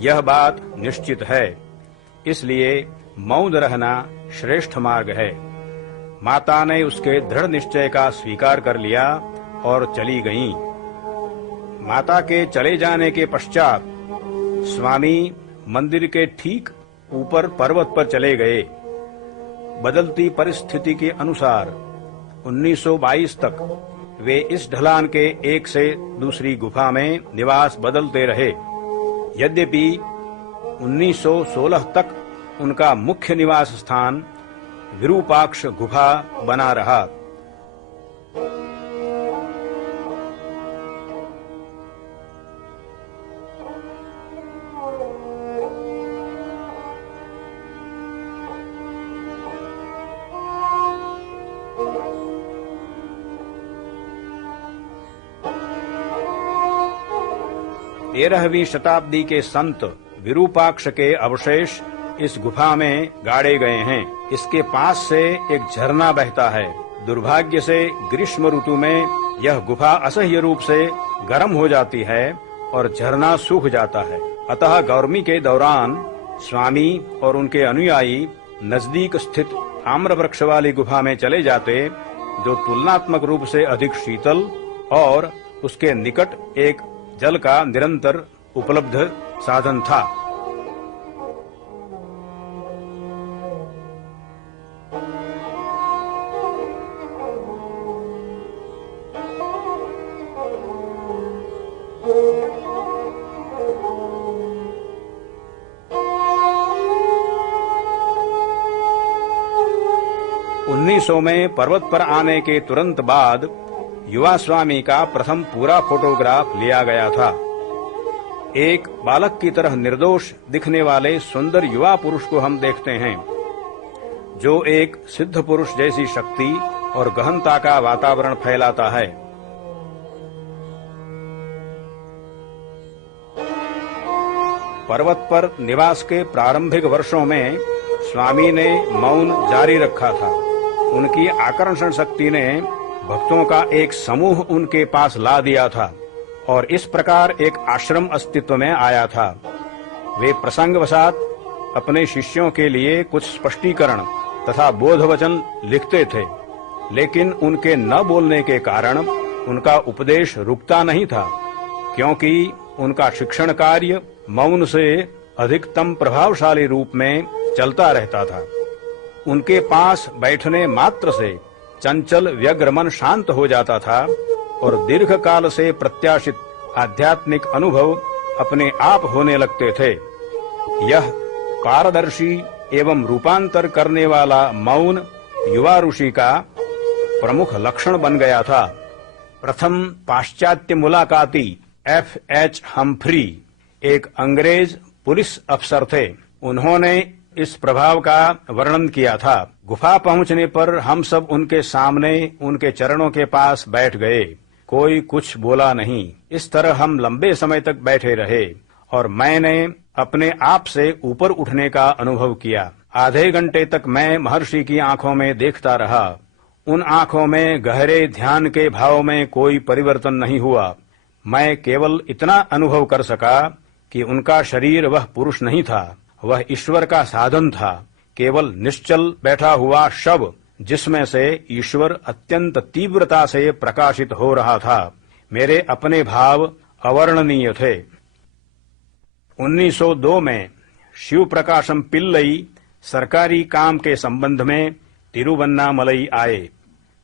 यह बात निश्चित है, इसलिए मौन रहना श्रेष्ठ मार्ग है। माता ने उसके दृढ़ निश्चय का स्वीकार कर लिया और चली गईं। माता के चले जाने के पश्चात स्वामी मंदिर के ठीक ऊपर पर्वत पर चले गए। बदलती परिस्थिति के अनुसार 1922 तक वे इस ढलान के एक से दूसरी गुफा में निवास बदलते रहे। यद्यपि 1916 तक उनका मुख्य निवास स्थान विरूपाक्ष गुफा बना रहा। तेरहवीं शताब्दी के संत विरूपाक्ष के अवशेष इस गुफा में गाड़े गए हैं। इसके पास से एक झरना बहता है। दुर्भाग्य से ग्रीष्म ऋतु में यह गुफा असह्य रूप से गर्म हो जाती है और झरना सूख जाता है। अतः गर्मी के दौरान स्वामी और उनके अनुयायी नजदीक स्थित आम्र वृक्ष वाली गुफा में चले जाते, जो तुलनात्मक रूप से अधिक शीतल और उसके निकट एक जल का निरंतर उपलब्ध साधन था। में पर्वत पर आने के तुरंत बाद युवा स्वामी का प्रथम पूरा फोटोग्राफ लिया गया था। एक बालक की तरह निर्दोष दिखने वाले सुंदर युवा पुरुष को हम देखते हैं, जो एक सिद्ध पुरुष जैसी शक्ति और गहनता का वातावरण फैलाता है। पर्वत पर निवास के प्रारंभिक वर्षों में स्वामी ने मौन जारी रखा था। उनकी आकर्षण शक्ति ने भक्तों का एक समूह उनके पास ला दिया था और इस प्रकार एक आश्रम अस्तित्व में आया था। वे प्रसंगवशात अपने शिष्यों के लिए कुछ स्पष्टीकरण तथा बोधवचन लिखते थे, लेकिन उनके न बोलने के कारण उनका उपदेश रुकता नहीं था, क्योंकि उनका शिक्षण कार्य मौन से अधिकतम प्रभावशाली रूप में चलता रहता था। उनके पास बैठने मात्र से चंचल व्यग्र मन शांत हो जाता था और दीर्घ काल से प्रत्याशित आध्यात्मिक अनुभव अपने आप होने लगते थे। यह पारदर्शी एवं रूपांतर करने वाला मौन युवा ऋषि का प्रमुख लक्षण बन गया था। प्रथम पाश्चात्य मुलाकाती F.H. हम्फ्री एक अंग्रेज पुलिस अफसर थे। उन्होंने इस प्रभाव का वर्णन किया था। गुफा पहुंचने पर हम सब उनके सामने उनके चरणों के पास बैठ गए। कोई कुछ बोला नहीं। इस तरह हम लंबे समय तक बैठे रहे और मैंने अपने आप से ऊपर उठने का अनुभव किया। आधे घंटे तक मैं महर्षि की आंखों में देखता रहा। उन आंखों में गहरे ध्यान के भाव में कोई परिवर्तन नहीं हुआ। मैं केवल इतना अनुभव कर सका कि उनका शरीर वह पुरुष नहीं था, वह ईश्वर का साधन था, केवल निश्चल बैठा हुआ शव जिसमें से ईश्वर अत्यंत तीव्रता से प्रकाशित हो रहा था। मेरे अपने भाव अवर्णनीय थे। 1902 में शिव प्रकाशम पिल्लई सरकारी काम के संबंध में तिरुवन्नामलई आए।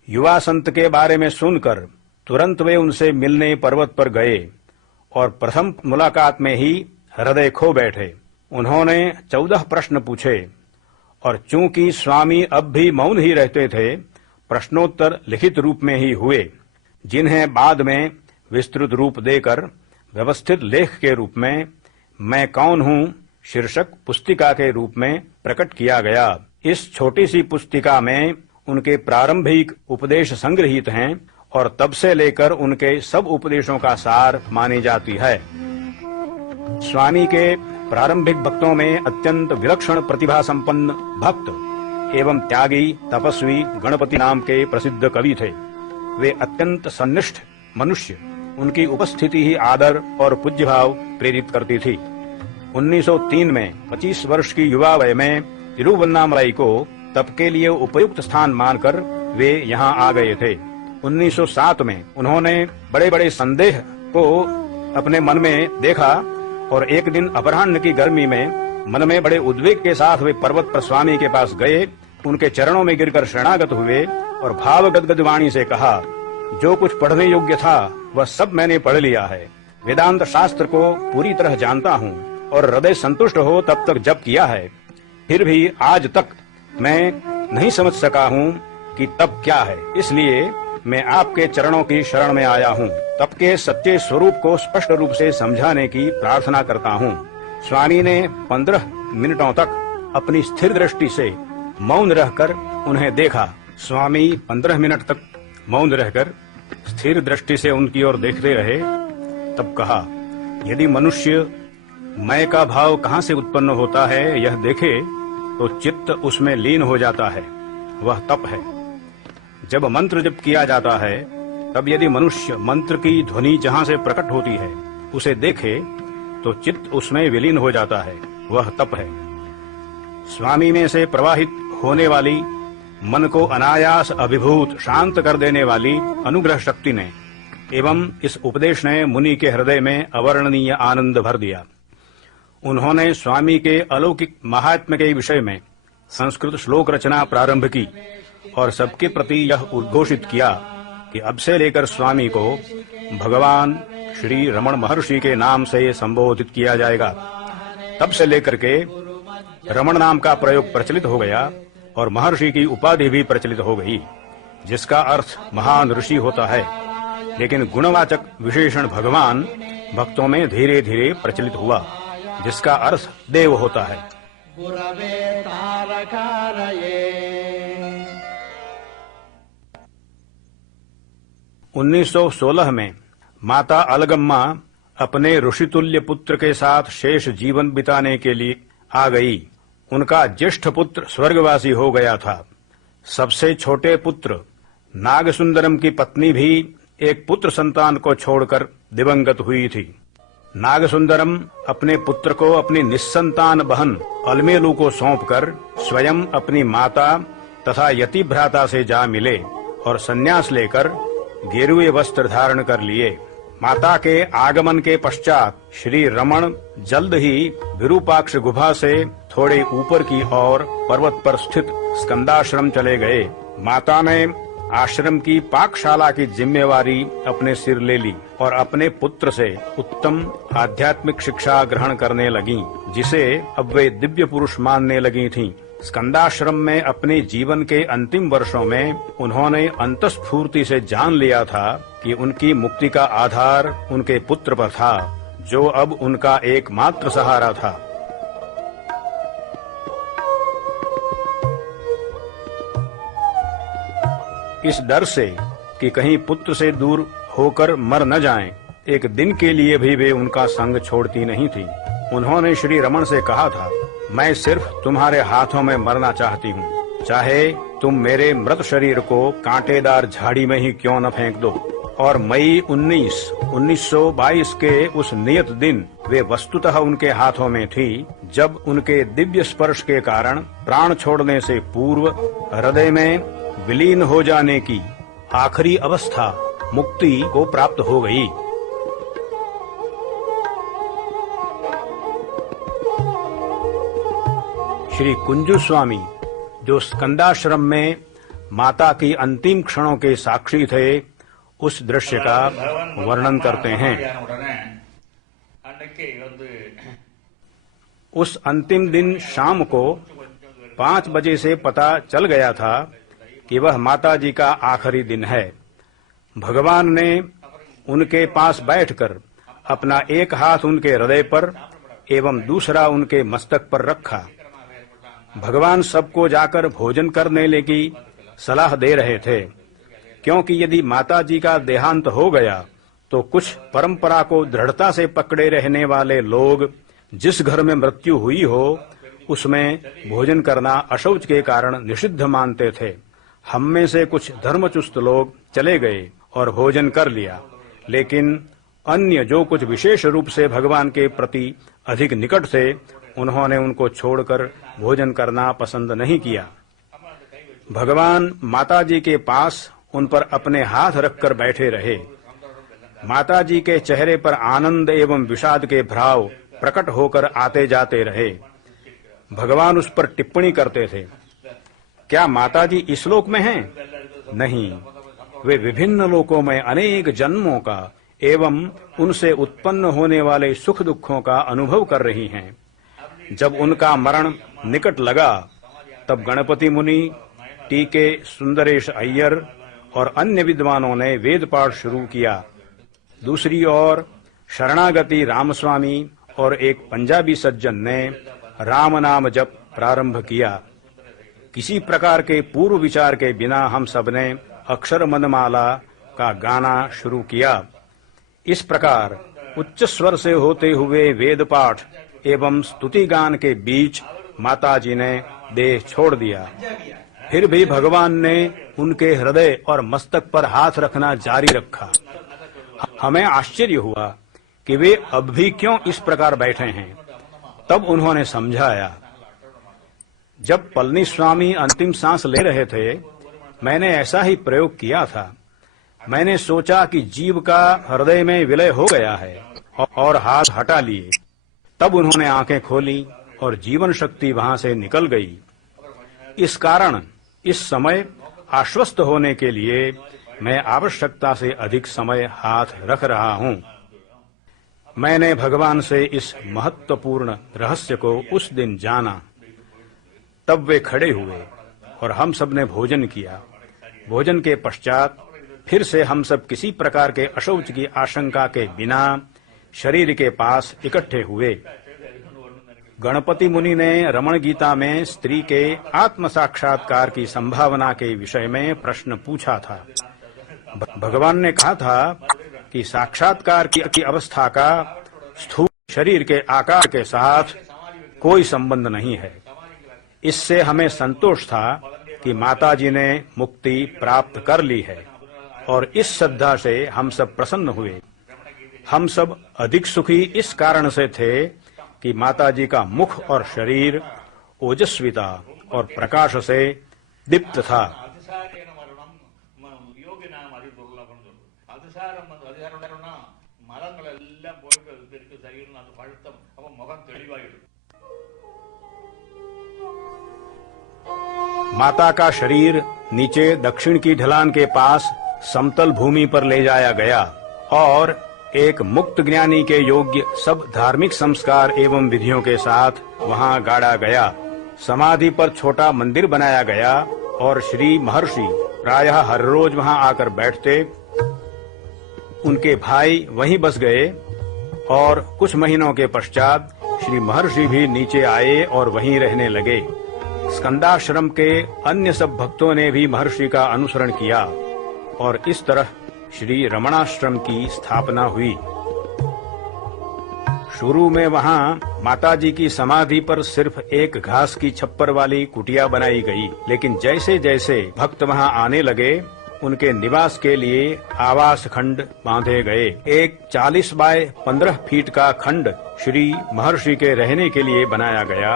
युवा संत के बारे में सुनकर तुरंत वे उनसे मिलने पर्वत पर गए और प्रथम मुलाकात में ही हृदय खो बैठे। उन्होंने 14 प्रश्न पूछे और चूंकि स्वामी अब भी मौन ही रहते थे, प्रश्नोत्तर लिखित रूप में ही हुए, जिन्हें बाद में विस्तृत रूप देकर व्यवस्थित लेख के रूप में मैं कौन हूं शीर्षक पुस्तिका के रूप में प्रकट किया गया। इस छोटी सी पुस्तिका में उनके प्रारंभिक उपदेश संग्रहित हैं और तब से लेकर उनके सब उपदेशों का सार मानी जाती है। स्वामी के प्रारंभिक भक्तों में अत्यंत विलक्षण प्रतिभा संपन्न भक्त एवं त्यागी तपस्वी गणपति नाम के प्रसिद्ध कवि थे। वे अत्यंत सन्निष्ठ मनुष्य, उनकी उपस्थिति ही आदर और पूज्य भाव प्रेरित करती थी। 1903 में 25 वर्ष की युवा वय में तिरुवन्नामलाई को तप के लिए उपयुक्त स्थान मानकर वे यहाँ आ गए थे। 1907 में उन्होंने बड़े बड़े संदेह को अपने मन में देखा और एक दिन अपराह्न की गर्मी में मन में बड़े उद्वेग के साथ वे पर्वत पर स्वामी के पास गए, उनके चरणों में गिरकर शरणागत हुए और भाव गदगद वाणी से कहा, जो कुछ पढ़ने योग्य था वह सब मैंने पढ़ लिया है। वेदांत शास्त्र को पूरी तरह जानता हूँ और हृदय संतुष्ट हो तब तक जप किया है। फिर भी आज तक मैं नहीं समझ सका हूँ कि तप क्या है, इसलिए मैं आपके चरणों की शरण में आया हूँ। तप के सच्चे स्वरूप को स्पष्ट रूप से समझाने की प्रार्थना करता हूँ। स्वामी ने 15 मिनटों तक अपनी स्थिर दृष्टि से मौन रहकर उन्हें देखा। स्वामी 15 मिनट तक मौन रहकर स्थिर दृष्टि से उनकी ओर देखते रहे। तब कहा, यदि मनुष्य मैं का भाव कहाँ से उत्पन्न होता है यह देखे तो चित्त उसमें लीन हो जाता है, वह तप है। जब मंत्र जप किया जाता है तब यदि मनुष्य मंत्र की ध्वनि जहाँ से प्रकट होती है उसे देखे तो चित्त उसमें विलीन हो जाता है, वह तप है। स्वामी में से प्रवाहित होने वाली मन को अनायास अभिभूत शांत कर देने वाली अनुग्रह शक्ति ने एवं इस उपदेश ने मुनि के हृदय में अवर्णनीय आनंद भर दिया। उन्होंने स्वामी के अलौकिक महात्म्य के विषय में संस्कृत श्लोक रचना प्रारंभ की और सबके प्रति यह उद्घोषित किया कि अब से लेकर स्वामी को भगवान श्री रमण महर्षि के नाम से संबोधित किया जाएगा। तब से लेकर के रमण नाम का प्रयोग प्रचलित हो गया और महर्षि की उपाधि भी प्रचलित हो गई, जिसका अर्थ महान ऋषि होता है। लेकिन गुणवाचक विशेषण भगवान भक्तों में धीरे धीरे प्रचलित हुआ, जिसका अर्थ देव होता है। 1916 में माता अलगम्मा अपने ऋषितुल्य पुत्र के साथ शेष जीवन बिताने के लिए आ गई। उनका ज्येष्ठ पुत्र स्वर्गवासी हो गया था। सबसे छोटे पुत्र नागसुंदरम की पत्नी भी एक पुत्र संतान को छोड़कर दिवंगत हुई थी। नागसुंदरम अपने पुत्र को अपनी निस्संतान बहन अलमेलू को सौंपकर स्वयं अपनी माता तथा यति भ्राता से जा मिले और संन्यास लेकर गेरुए वस्त्र धारण कर लिए। माता के आगमन के पश्चात श्री रमण जल्द ही विरूपाक्ष गुफा से थोड़े ऊपर की ओर पर्वत पर स्थित स्कंदाश्रम चले गए। माता ने आश्रम की पाकशाला की जिम्मेवारी अपने सिर ले ली और अपने पुत्र से उत्तम आध्यात्मिक शिक्षा ग्रहण करने लगीं, जिसे अब वे दिव्य पुरुष मानने लगी थीं। स्कंदाश्रम में अपने जीवन के अंतिम वर्षों में उन्होंने अंतस्फूर्ति से जान लिया था कि उनकी मुक्ति का आधार उनके पुत्र पर था, जो अब उनका एकमात्र सहारा था। इस डर से कि कहीं पुत्र से दूर होकर मर न जाएं, एक दिन के लिए भी वे उनका संग छोड़ती नहीं थी। उन्होंने श्री रमण से कहा था, मैं सिर्फ तुम्हारे हाथों में मरना चाहती हूँ, चाहे तुम मेरे मृत शरीर को कांटेदार झाड़ी में ही क्यों न फेंक दो। और मई 1922 के उस नियत दिन वे वस्तुतः उनके हाथों में थी, जब उनके दिव्य स्पर्श के कारण प्राण छोड़ने से पूर्व हृदय में विलीन हो जाने की आखिरी अवस्था मुक्ति को प्राप्त हो गई। श्री कुंजू स्वामी, जो स्कंदाश्रम में माता की अंतिम क्षणों के साक्षी थे, उस दृश्य का वर्णन करते हैं। उस अंतिम दिन शाम को 5 बजे से पता चल गया था कि वह माता जी का आखिरी दिन है। भगवान ने उनके पास बैठकर अपना एक हाथ उनके हृदय पर एवं दूसरा उनके मस्तक पर रखा। भगवान सबको जाकर भोजन करने की सलाह दे रहे थे, क्योंकि यदि माता जी का देहांत हो गया तो कुछ परंपरा को दृढ़ता से पकड़े रहने वाले लोग जिस घर में मृत्यु हुई हो उसमें भोजन करना अशौच के कारण निषिद्ध मानते थे। हम में से कुछ धर्मचुस्त लोग चले गए और भोजन कर लिया, लेकिन अन्य जो कुछ विशेष रूप से भगवान के प्रति अधिक निकट थे, उन्होंने उनको छोड़कर भोजन करना पसंद नहीं किया। भगवान माता जी के पास उन पर अपने हाथ रखकर बैठे रहे। माता जी के चेहरे पर आनंद एवं विषाद के भाव प्रकट होकर आते जाते रहे। भगवान उस पर टिप्पणी करते थे, क्या माता जी इस लोक में हैं? नहीं, वे विभिन्न लोकों में अनेक जन्मों का एवं उनसे उत्पन्न होने वाले सुख दुखों का अनुभव कर रही हैं। जब उनका मरण निकट लगा, तब गणपति मुनि, टीके सुंदरेश अय्यर और अन्य विद्वानों ने वेद पाठ शुरू किया। दूसरी ओर शरणागति रामस्वामी और एक पंजाबी सज्जन ने राम नाम जप प्रारंभ किया। किसी प्रकार के पूर्व विचार के बिना हम सबने अक्षर मनमाला का गाना शुरू किया। इस प्रकार उच्च स्वर से होते हुए वेद पाठ एवं स्तुति गान के बीच माता जी ने देह छोड़ दिया। फिर भी भगवान ने उनके हृदय और मस्तक पर हाथ रखना जारी रखा। हमें आश्चर्य हुआ कि वे अब भी क्यों इस प्रकार बैठे हैं। तब उन्होंने समझाया, जब पलनी स्वामी अंतिम सांस ले रहे थे, मैंने ऐसा ही प्रयोग किया था। मैंने सोचा कि जीव का हृदय में विलय हो गया है और हाथ हटा लिए। तब उन्होंने आंखें खोली और जीवन शक्ति वहां से निकल गई। इस कारण इस समय आश्वस्त होने के लिए मैं आवश्यकता से अधिक समय हाथ रख रहा हूं। मैंने भगवान से इस महत्वपूर्ण रहस्य को उस दिन जाना। तब वे खड़े हुए और हम सब ने भोजन किया। भोजन के पश्चात फिर से हम सब किसी प्रकार के अशौच की आशंका के बिना शरीर के पास इकट्ठे हुए। गणपति मुनि ने रमण गीता में स्त्री के आत्म साक्षात्कार की संभावना के विषय में प्रश्न पूछा था। भगवान ने कहा था कि साक्षात्कार की अवस्था का स्थूल शरीर के आकार के साथ कोई संबंध नहीं है। इससे हमें संतोष था कि माताजी ने मुक्ति प्राप्त कर ली है और इस श्रद्धा से हम सब प्रसन्न हुए। हम सब अधिक सुखी इस कारण से थे कि माताजी का मुख और शरीर ओजस्विता और प्रकाश से दीप्त था। माता का शरीर नीचे दक्षिण की ढलान के पास समतल भूमि पर ले जाया गया और एक मुक्त ज्ञानी के योग्य सब धार्मिक संस्कार एवं विधियों के साथ वहां गाड़ा गया। समाधि पर छोटा मंदिर बनाया गया और श्री महर्षि प्रायः हर रोज वहां आकर बैठते। उनके भाई वहीं बस गए और कुछ महीनों के पश्चात श्री महर्षि भी नीचे आए और वहीं रहने लगे। स्कंदाश्रम के अन्य सब भक्तों ने भी महर्षि का अनुसरण किया और इस तरह श्री रमणाश्रम की स्थापना हुई। शुरू में वहां माताजी की समाधि पर सिर्फ एक घास की छप्पर वाली कुटिया बनाई गई, लेकिन जैसे जैसे भक्त वहां आने लगे उनके निवास के लिए आवास खंड बांधे गए। एक 40 बाय 15 फीट का खंड श्री महर्षि के रहने के लिए बनाया गया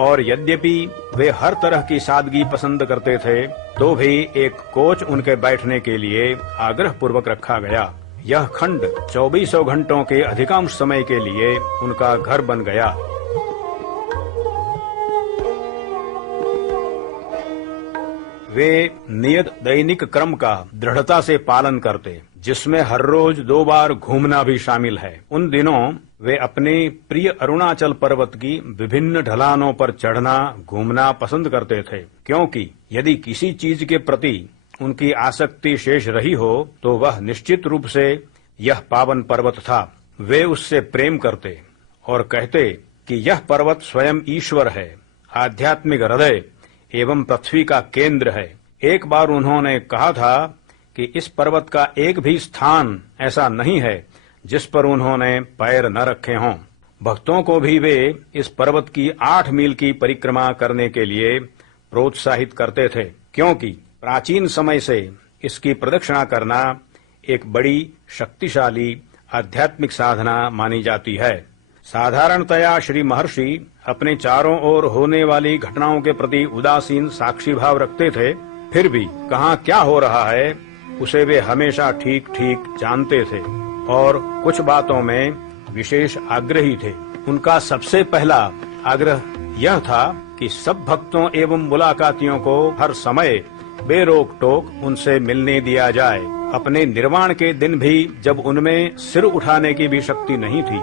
और यद्यपि वे हर तरह की सादगी पसंद करते थे तो भी एक कोच उनके बैठने के लिए आग्रह पूर्वक रखा गया। यह खंड 24 घंटों के अधिकांश समय के लिए उनका घर बन गया। वे नियत दैनिक क्रम का दृढ़ता से पालन करते, जिसमें हर रोज 2 बार घूमना भी शामिल है। उन दिनों वे अपने प्रिय अरुणाचल पर्वत की विभिन्न ढलानों पर चढ़ना घूमना पसंद करते थे, क्योंकि यदि किसी चीज के प्रति उनकी आसक्ति शेष रही हो तो वह निश्चित रूप से यह पावन पर्वत था। वे उससे प्रेम करते और कहते कि यह पर्वत स्वयं ईश्वर है, आध्यात्मिक हृदय एवं पृथ्वी का केंद्र है। एक बार उन्होंने कहा था कि इस पर्वत का एक भी स्थान ऐसा नहीं है जिस पर उन्होंने पैर न रखे हों। भक्तों को भी वे इस पर्वत की 8 मील की परिक्रमा करने के लिए प्रोत्साहित करते थे, क्योंकि प्राचीन समय से इसकी प्रदक्षिणा करना एक बड़ी शक्तिशाली आध्यात्मिक साधना मानी जाती है। साधारणतया श्री महर्षि अपने चारों ओर होने वाली घटनाओं के प्रति उदासीन साक्षी भाव रखते थे, फिर भी कहाँ क्या हो रहा है उसे वे हमेशा ठीक ठीक जानते थे और कुछ बातों में विशेष आग्रही थे। उनका सबसे पहला आग्रह यह था कि सब भक्तों एवं मुलाकातियों को हर समय बेरोक टोक उनसे मिलने दिया जाए। अपने निर्वाण के दिन भी जब उनमें सिर उठाने की भी शक्ति नहीं थी,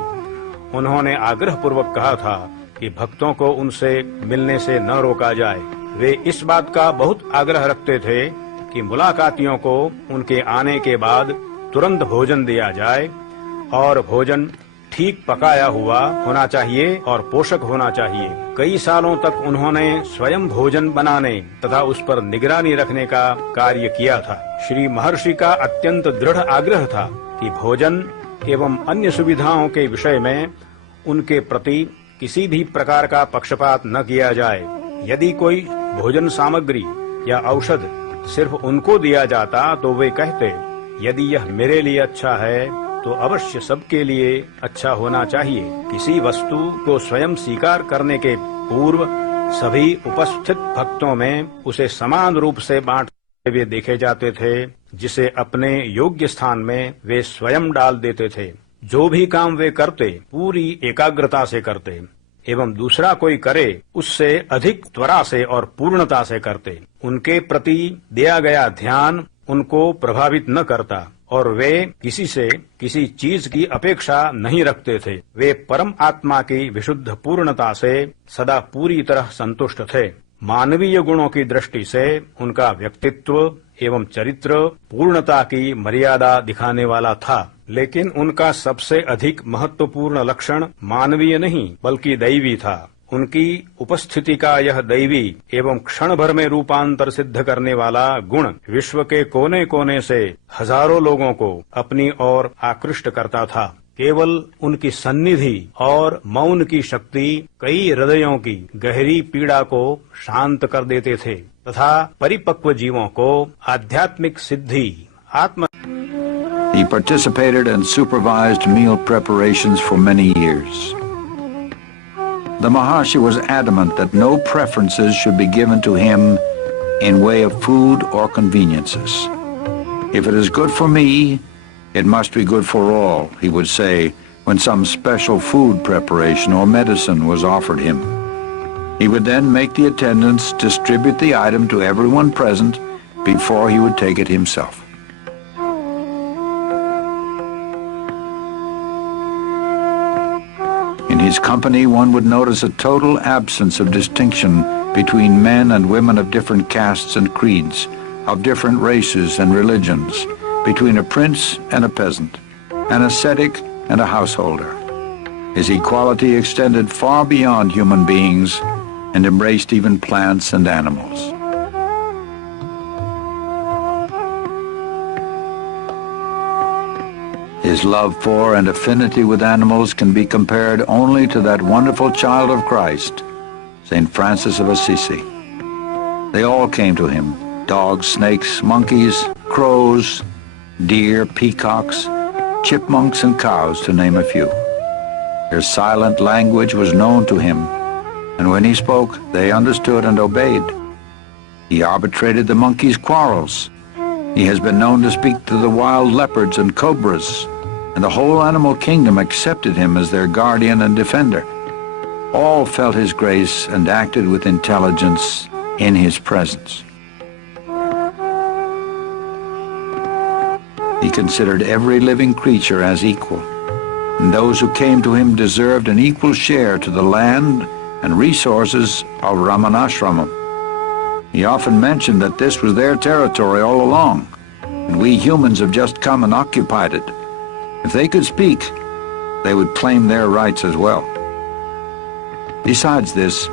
उन्होंने आग्रह पूर्वक कहा था कि भक्तों को उनसे मिलने से न रोका जाए। वे इस बात का बहुत आग्रह रखते थे कि मुलाकातियों को उनके आने के बाद तुरंत भोजन दिया जाए और भोजन ठीक पकाया हुआ होना चाहिए और पोषक होना चाहिए। कई सालों तक उन्होंने स्वयं भोजन बनाने तथा उस पर निगरानी रखने का कार्य किया था। श्री महर्षि का अत्यंत दृढ़ आग्रह था कि भोजन एवं अन्य सुविधाओं के विषय में उनके प्रति किसी भी प्रकार का पक्षपात न किया जाए। यदि कोई भोजन सामग्री या औषध सिर्फ उनको दिया जाता तो वे कहते, यदि यह मेरे लिए अच्छा है तो अवश्य सबके लिए अच्छा होना चाहिए। किसी वस्तु को स्वयं स्वीकार करने के पूर्व सभी उपस्थित भक्तों में उसे समान रूप से बांटते हुए देखे जाते थे, जिसे अपने योग्य स्थान में वे स्वयं डाल देते थे। जो भी काम वे करते पूरी एकाग्रता से करते एवं दूसरा कोई करे उससे अधिक त्वरा से और पूर्णता से करते। उनके प्रति दिया गया ध्यान उनको प्रभावित न करता और वे किसी से किसी चीज की अपेक्षा नहीं रखते थे। वे परम आत्मा की विशुद्ध पूर्णता से सदा पूरी तरह संतुष्ट थे। मानवीय गुणों की दृष्टि से उनका व्यक्तित्व एवं चरित्र पूर्णता की मर्यादा दिखाने वाला था, लेकिन उनका सबसे अधिक महत्वपूर्ण लक्षण मानवीय नहीं बल्कि दैवी था। उनकी उपस्थिति का यह दैवी एवं क्षण भर में रूपांतर सिद्ध करने वाला गुण विश्व के कोने कोने से हजारों लोगों को अपनी ओर आकृष्ट करता था। केवल उनकी सन्निधि और मौन की शक्ति कई हृदयों की गहरी पीड़ा को शांत कर देते थे तथा परिपक्व जीवों को आध्यात्मिक सिद्धि आत्म He participated and supervised meal preparations for many years. The Maharshi was adamant that no preferences should be given to him in way of food or conveniences. If it is good for me, it must be good for all, he would say when some special food preparation or medicine was offered him. He would then make the attendants distribute the item to everyone present before he would take it himself. In his company, one would notice a total absence of distinction between men and women of different castes and creeds, of different races and religions, between a prince and a peasant, an ascetic and a householder. His equality extended far beyond human beings and embraced even plants and animals. His love for and affinity with animals can be compared only to that wonderful child of Christ, St. Francis of Assisi. They all came to him, dogs, snakes, monkeys, crows, deer, peacocks, chipmunks, and cows, to name a few. Their silent language was known to him, and when he spoke, they understood and obeyed. He arbitrated the monkeys' quarrels. He has been known to speak to the wild leopards and cobras, and the whole animal kingdom accepted him as their guardian and defender. All felt his grace and acted with intelligence in his presence. He considered every living creature as equal, and those who came to him deserved an equal share to the land and resources of Ramanashramam. He often mentioned that this was their territory all along, and we humans have just come and occupied it. If they could speak, they would claim their rights as well. Besides this,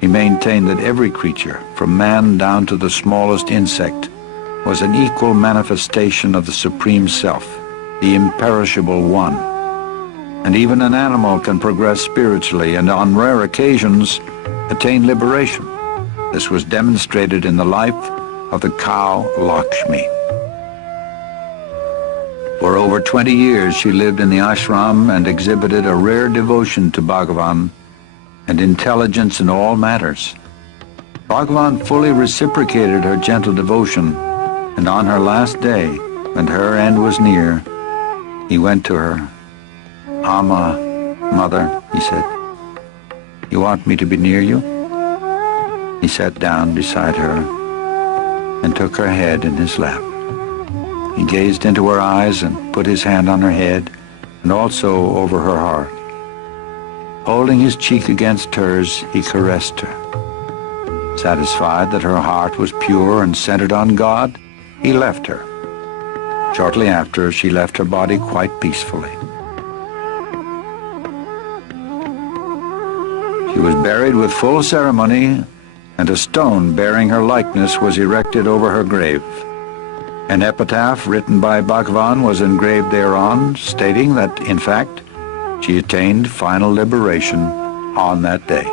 he maintained that every creature, from man down to the smallest insect, was an equal manifestation of the Supreme Self, the imperishable One. And even an animal can progress spiritually and on rare occasions attain liberation. This was demonstrated in the life of the cow Lakshmi. For over 20 years she lived in the ashram and exhibited a rare devotion to Bhagavan and intelligence in all matters. Bhagavan fully reciprocated her gentle devotion, and on her last day, when her end was near, he went to her. "Amma, Mother," he said, "you want me to be near you?" He sat down beside her and took her head in his lap. He gazed into her eyes and put his hand on her head and also over her heart. Holding his cheek against hers, he caressed her. Satisfied that her heart was pure and centered on God, he left her. Shortly after, she left her body quite peacefully. She was buried with full ceremony, and a stone bearing her likeness was erected over her grave. An epitaph written by Bhagavan was engraved thereon, stating that, in fact, she attained final liberation on that day.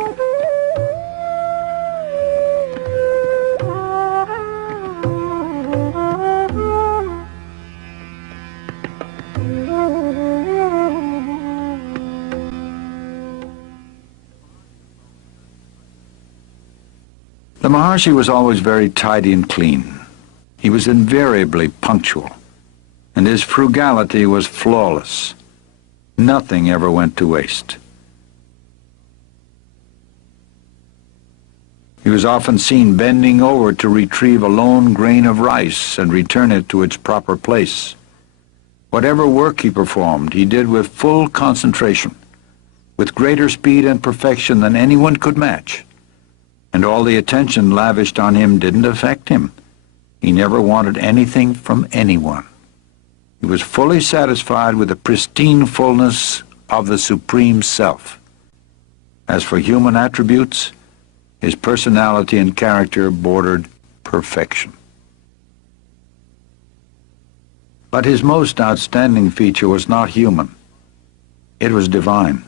The Maharshi was always very tidy and clean. He was invariably punctual, and his frugality was flawless. Nothing ever went to waste. He was often seen bending over to retrieve a lone grain of rice and return it to its proper place. Whatever work he performed, he did with full concentration, with greater speed and perfection than anyone could match. And all the attention lavished on him didn't affect him. He never wanted anything from anyone. He was fully satisfied with the pristine fullness of the Supreme Self. As for human attributes, his personality and character bordered perfection. But his most outstanding feature was not human. It was divine.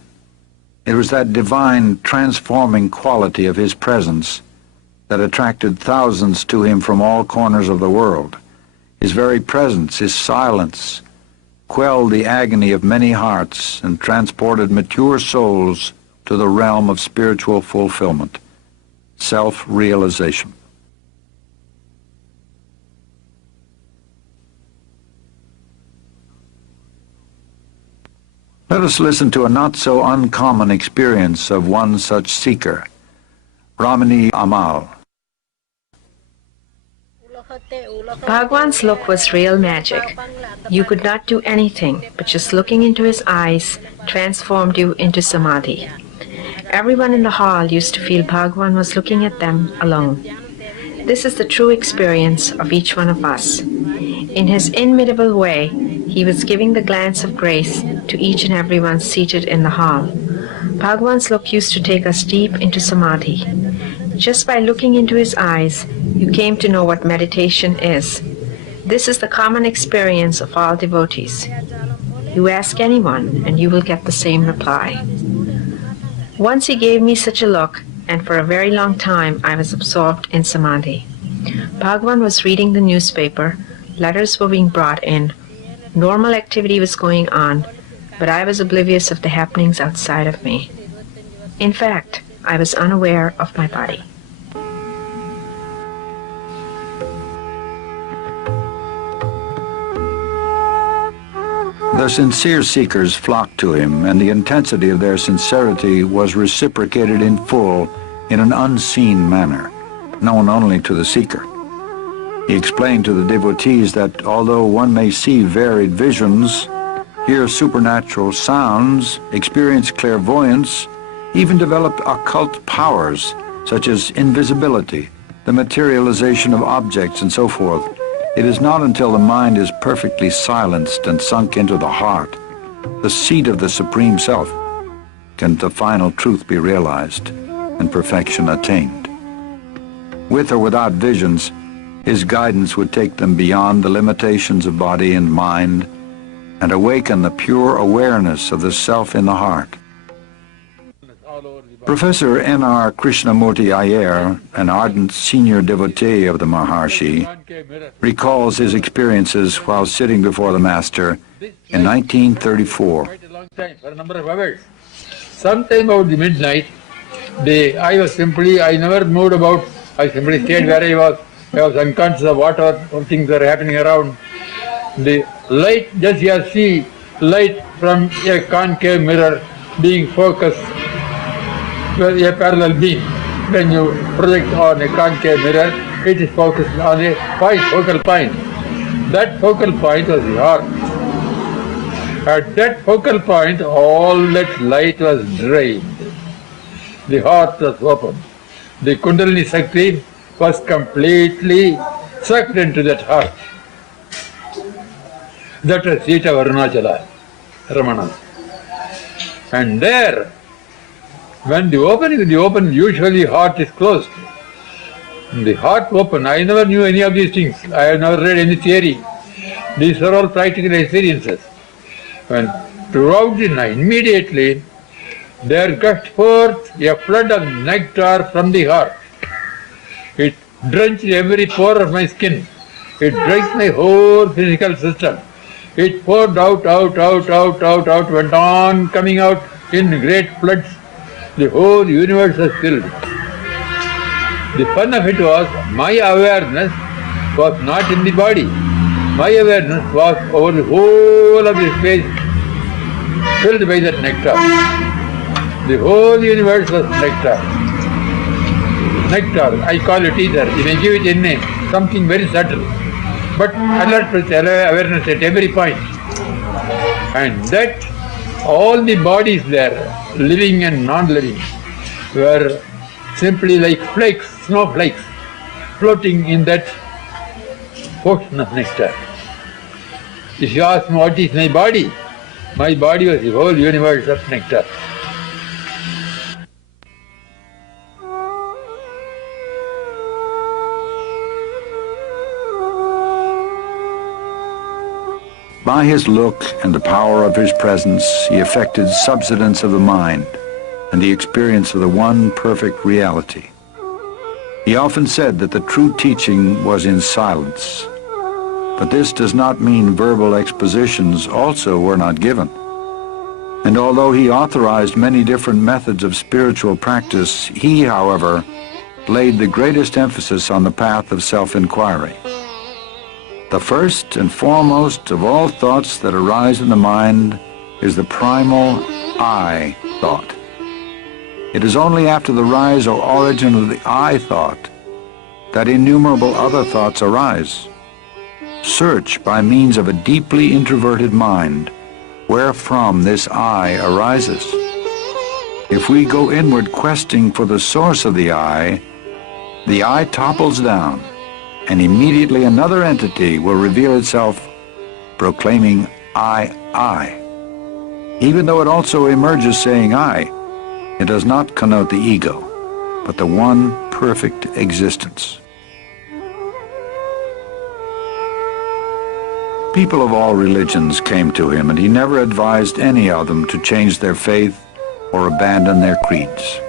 It was that divine transforming quality of his presence that attracted thousands to him from all corners of the world. His very presence, his silence, quelled the agony of many hearts and transported mature souls to the realm of spiritual fulfillment, self-realization. Let us listen to a not so uncommon experience of one such seeker, Ramani Amal. Bhagwan's look was real magic. You could not do anything, but just looking into his eyes transformed you into samadhi. Everyone in the hall used to feel Bhagwan was looking at them alone. This is the true experience of each one of us. In his inimitable way, he was giving the glance of grace to each and everyone seated in the hall. Bhagwan's look used to take us deep into samadhi. Just by looking into his eyes, you came to know what meditation is. This is the common experience of all devotees. You ask anyone, and you will get the same reply. Once he gave me such a look, and for a very long time I was absorbed in samadhi. Bhagwan was reading the newspaper, letters were being brought in, normal activity was going on, but I was oblivious of the happenings outside of me. In fact, I was unaware of my body. The sincere seekers flocked to him, and the intensity of their sincerity was reciprocated in full in an unseen manner, known only to the seeker. He explained to the devotees that although one may see varied visions, hear supernatural sounds, experience clairvoyance, even develop occult powers such as invisibility, the materialization of objects, and so forth, it is not until the mind is perfectly silenced and sunk into the heart, the seat of the Supreme Self, can the final truth be realized and perfection attained. With or without visions, his guidance would take them beyond the limitations of body and mind and awaken the pure awareness of the Self in the heart. Professor N.R. Krishnamurti Iyer, an ardent senior devotee of the Maharshi, recalls his experiences while sitting before the Master in 1934. Quite a long time, for a number of hours. Sometime about the midnight, I never moved about. I simply stayed where I was. I was unconscious of what things are happening around. The light, just you see light from a concave mirror being focused with a parallel beam. When you project on a concave mirror, it is focused on a focal point. That focal point was the heart. At that focal point, all that light was drained. The heart was open. The Kundalini Shakti was completely sucked into that heart. That was seat of Arunachala, Ramana. And there, when the open, usually heart is closed. The heart open, I never knew any of these things. I have never read any theory. These are all practical experiences. When throughout the night, immediately, there gushed forth a flood of nectar from the heart. It drenched every pore of my skin. It drenched my whole physical system. It poured out, went on coming out in great floods. The whole universe was filled. The fun of it was, my awareness was not in the body. My awareness was over the whole of the space, filled by that nectar. The whole universe was nectar. Nectar, I call it ether. You may give it a name, something very subtle, but alert with awareness at every point. And that all the bodies there, living and non-living, were simply like flakes, snowflakes, floating in that ocean of nectar. If you ask me what is my body was the whole universe of nectar. By his look and the power of his presence, he effected subsidence of the mind and the experience of the one perfect reality. He often said that the true teaching was in silence, but this does not mean verbal expositions also were not given. And although he authorized many different methods of spiritual practice, he, however, laid the greatest emphasis on the path of self-inquiry. The first and foremost of all thoughts that arise in the mind is the primal I thought. It is only after the rise or origin of the I thought that innumerable other thoughts arise. Search by means of a deeply introverted mind wherefrom this I arises. If we go inward questing for the source of the I topples down, and immediately another entity will reveal itself proclaiming I. Even though it also emerges saying I, it does not connote the ego, but the one perfect existence. People of all religions came to him, and he never advised any of them to change their faith or abandon their creeds.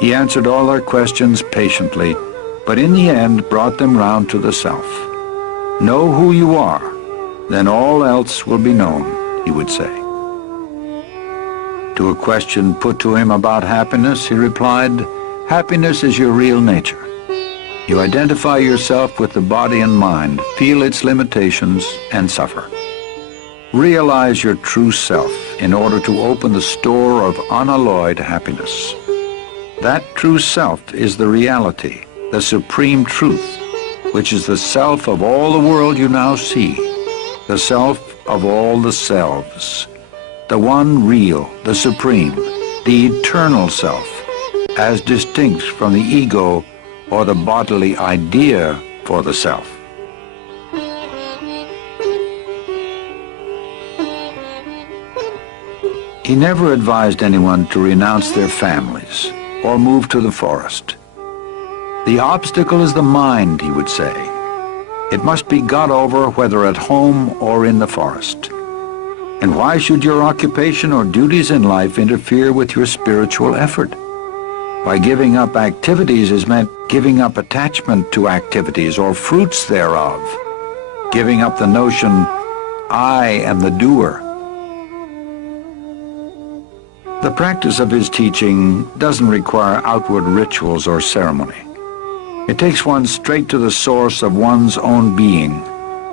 He answered all their questions patiently, but in the end brought them round to the self. Know who you are, then all else will be known, he would say. To a question put to him about happiness, he replied, happiness is your real nature. You identify yourself with the body and mind, feel its limitations, and suffer. Realize your true self in order to open the store of unalloyed happiness. That true self is the reality, the supreme truth, which is the self of all the world you now see, the self of all the selves, the one real, the supreme, the eternal self, as distinct from the ego or the bodily idea for the self. He never advised anyone to renounce their families or move to the forest. The obstacle is the mind, he would say. It must be got over whether at home or in the forest. And why should your occupation or duties in life interfere with your spiritual effort? By giving up activities is meant giving up attachment to activities or fruits thereof, giving up the notion, I am the doer. The practice of his teaching doesn't require outward rituals or ceremony. It takes one straight to the source of one's own being,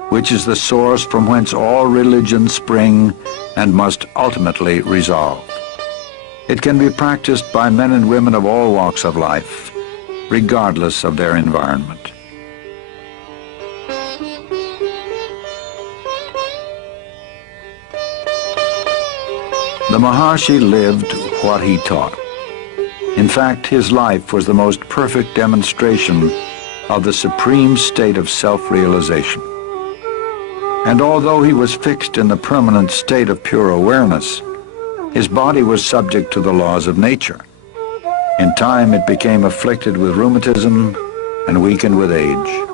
which is the source from whence all religions spring and must ultimately resolve. It can be practiced by men and women of all walks of life, regardless of their environment. The Maharshi lived what he taught. In fact, his life was the most perfect demonstration of the supreme state of self-realization. And although he was fixed in the permanent state of pure awareness, his body was subject to the laws of nature. In time, it became afflicted with rheumatism and weakened with age.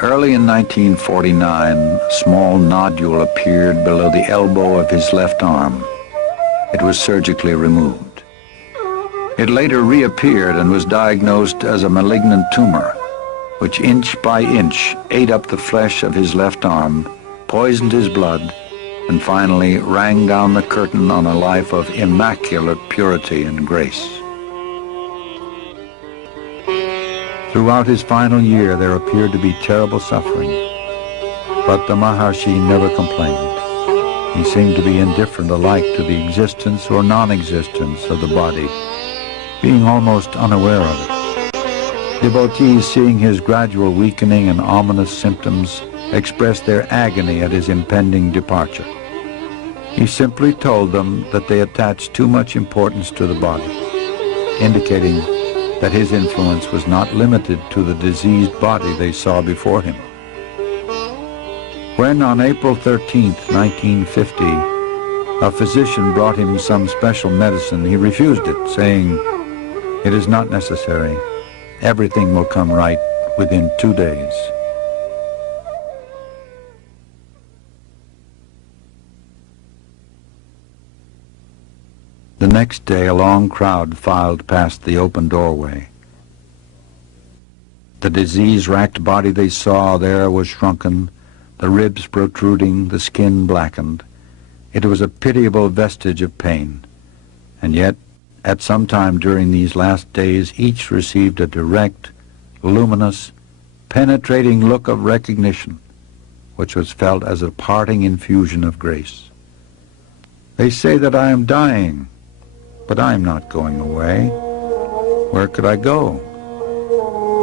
Early in 1949, a small nodule appeared below the elbow of his left arm. It was surgically removed. It later reappeared and was diagnosed as a malignant tumor, which inch by inch ate up the flesh of his left arm, poisoned his blood, and finally rang down the curtain on a life of immaculate purity and grace. Throughout his final year, there appeared to be terrible suffering, but the Maharshi never complained. He seemed to be indifferent alike to the existence or non-existence of the body, being almost unaware of it. Devotees, seeing his gradual weakening and ominous symptoms, expressed their agony at his impending departure. He simply told them that they attached too much importance to the body, indicating that his influence was not limited to the diseased body they saw before him. When on April 13, 1950, a physician brought him some special medicine, he refused it, saying, "It is not necessary. Everything will come right within 2 days." The next day, a long crowd filed past the open doorway. The disease-racked body they saw there was shrunken, the ribs protruding, the skin blackened. It was a pitiable vestige of pain. And yet, at some time during these last days, each received a direct, luminous, penetrating look of recognition, which was felt as a parting infusion of grace. They say that I am dying, but I am not going away. Where could I go?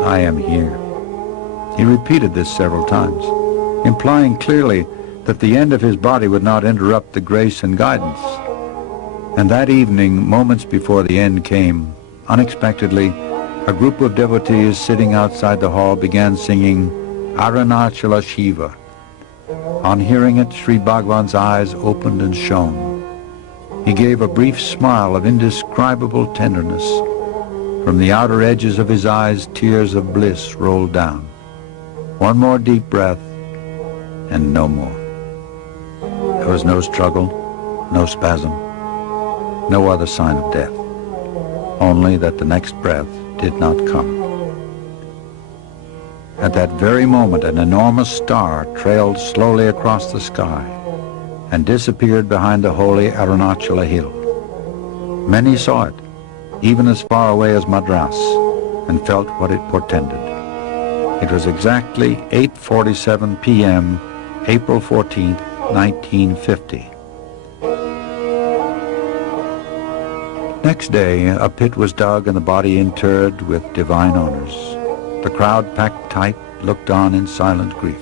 I am here. He repeated this several times, implying clearly that the end of his body would not interrupt the grace and guidance. And that evening, moments before the end came, unexpectedly, a group of devotees sitting outside the hall began singing Arunachala Shiva. On hearing it, Sri Bhagavan's eyes opened and shone. He gave a brief smile of indescribable tenderness. From the outer edges of his eyes, tears of bliss rolled down. One more deep breath, and no more. There was no struggle, no spasm, no other sign of death, only that the next breath did not come. At that very moment, an enormous star trailed slowly across the sky and disappeared behind the holy Arunachala hill. Many saw it, even as far away as Madras, and felt what it portended. It was exactly 8:47 p.m., April 14, 1950. Next day, a pit was dug and the body interred with divine honors. The crowd, packed tight, looked on in silent grief.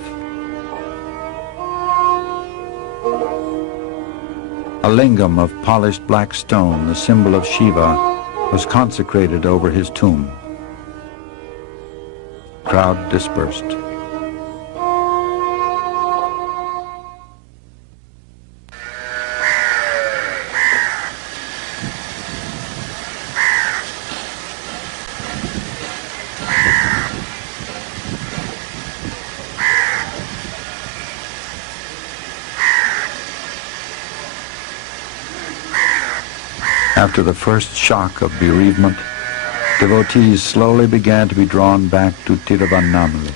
A lingam of polished black stone, the symbol of Shiva, was consecrated over his tomb. Crowd dispersed. After the first shock of bereavement, devotees slowly began to be drawn back to Tiruvannamalai.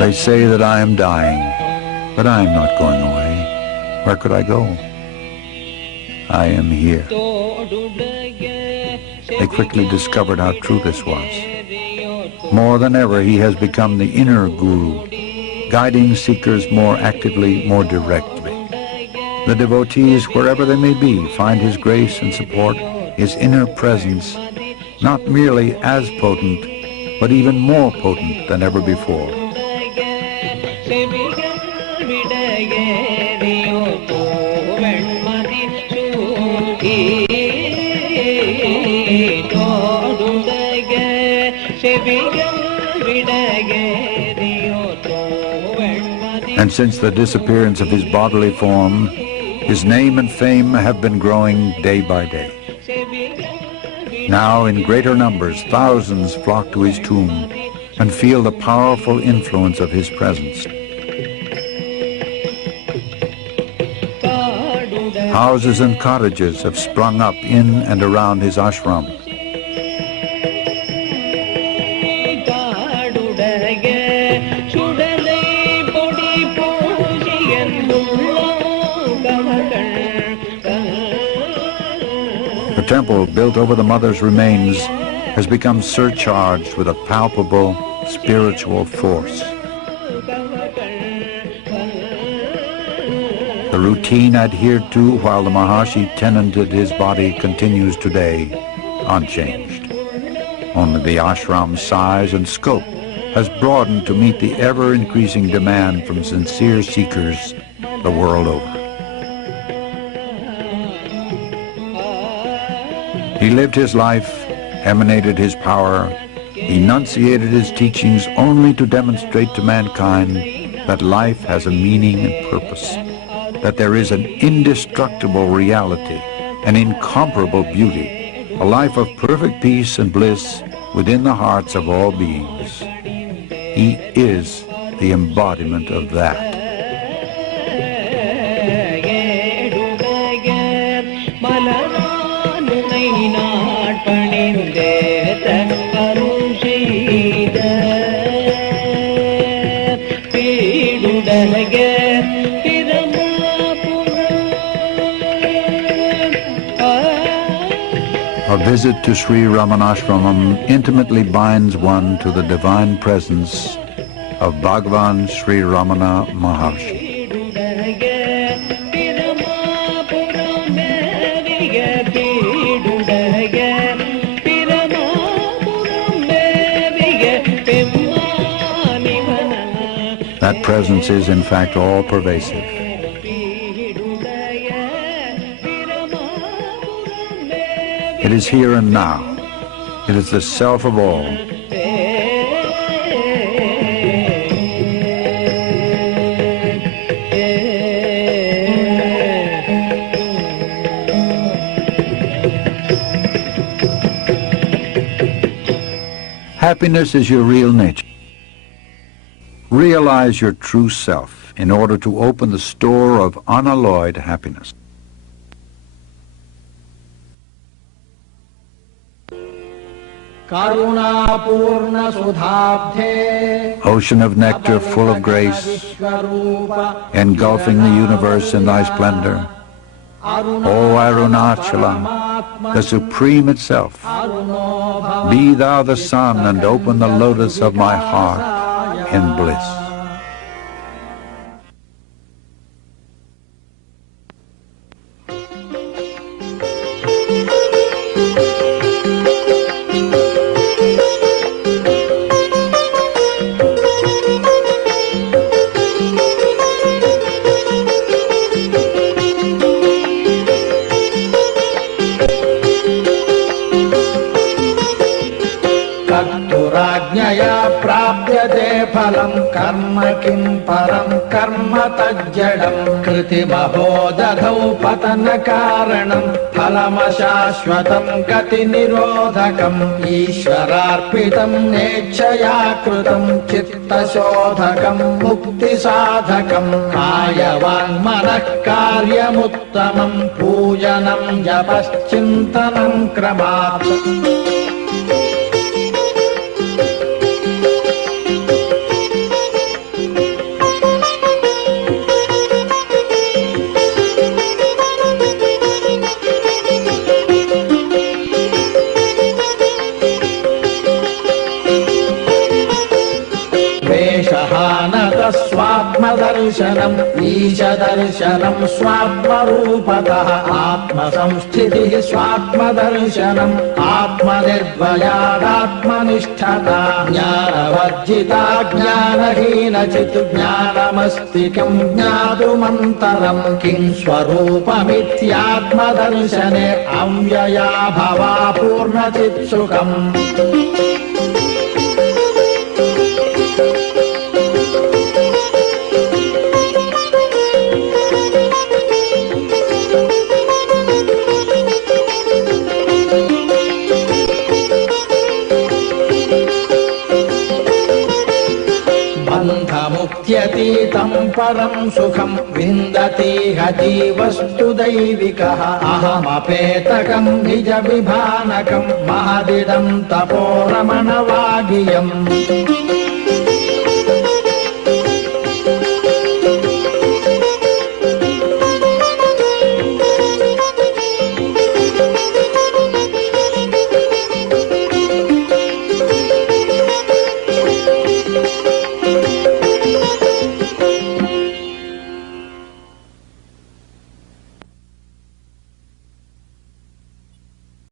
They say that I am dying, but I am not going away. Where could I go? I am here. They quickly discovered how true this was. More than ever, he has become the inner guru, guiding seekers more actively, more directly. The devotees, wherever they may be, find his grace and support, his inner presence, not merely as potent, but even more potent than ever before. And since the disappearance of his bodily form, his name and fame have been growing day by day. Now, in greater numbers, thousands flock to his tomb and feel the powerful influence of his presence. Houses and cottages have sprung up in and around his ashram. The temple built over the mother's remains has become surcharged with a palpable spiritual force. The routine adhered to while the Maharshi tenanted his body continues today, unchanged. Only the ashram's size and scope has broadened to meet the ever-increasing demand from sincere seekers the world over. He lived his life, emanated his power, enunciated his teachings only to demonstrate to mankind that life has a meaning and purpose, that there is an indestructible reality, an incomparable beauty, a life of perfect peace and bliss within the hearts of all beings. He is the embodiment of that. A visit to Sri Ramanashramam intimately binds one to the divine presence of Bhagavan Sri Ramana Maharshi. That presence is in fact all-pervasive. It is here and now. It is the self of all. Happiness is your real nature. Realize your true self in order to open the store of unalloyed happiness. Ocean of nectar full of grace, engulfing the universe in thy splendor. O Arunachala, the Supreme itself, be thou the sun and open the lotus of my heart in bliss. कृतिमहोदधौ पतनकारणं फलमशाश्वतं गतिनिरोधकम् ईश्वरार्पितं नेच्छया कृतं चित्तशोधकं मुक्तिसाधकं कायवाङ्मनः कार्यमुत्तमं पूजनं जपश्चिन्तनं क्रमात् स्वात्मदर्शनम् ईशदर्शनम् स्वात्मरूपतः आत्मसंस्थितिः स्वात्मदर्शनम् आत्मनिर्भयादात्मनिष्ठता ज्ञानवर्जिता ज्ञानहीनचित् ज्ञानमस्ति किं ज्ञातुमन्तरम् किं स्वरूपमित्यात्मदर्शने अव्यया भवा पूर्णचित्सुखम् बन्धमुक्त्यतीतं परं सुखं विन्दतीह जीवस्तु दैविकः अहमपेतकं निजविभानकं महदिदं तपोरमणवागियम्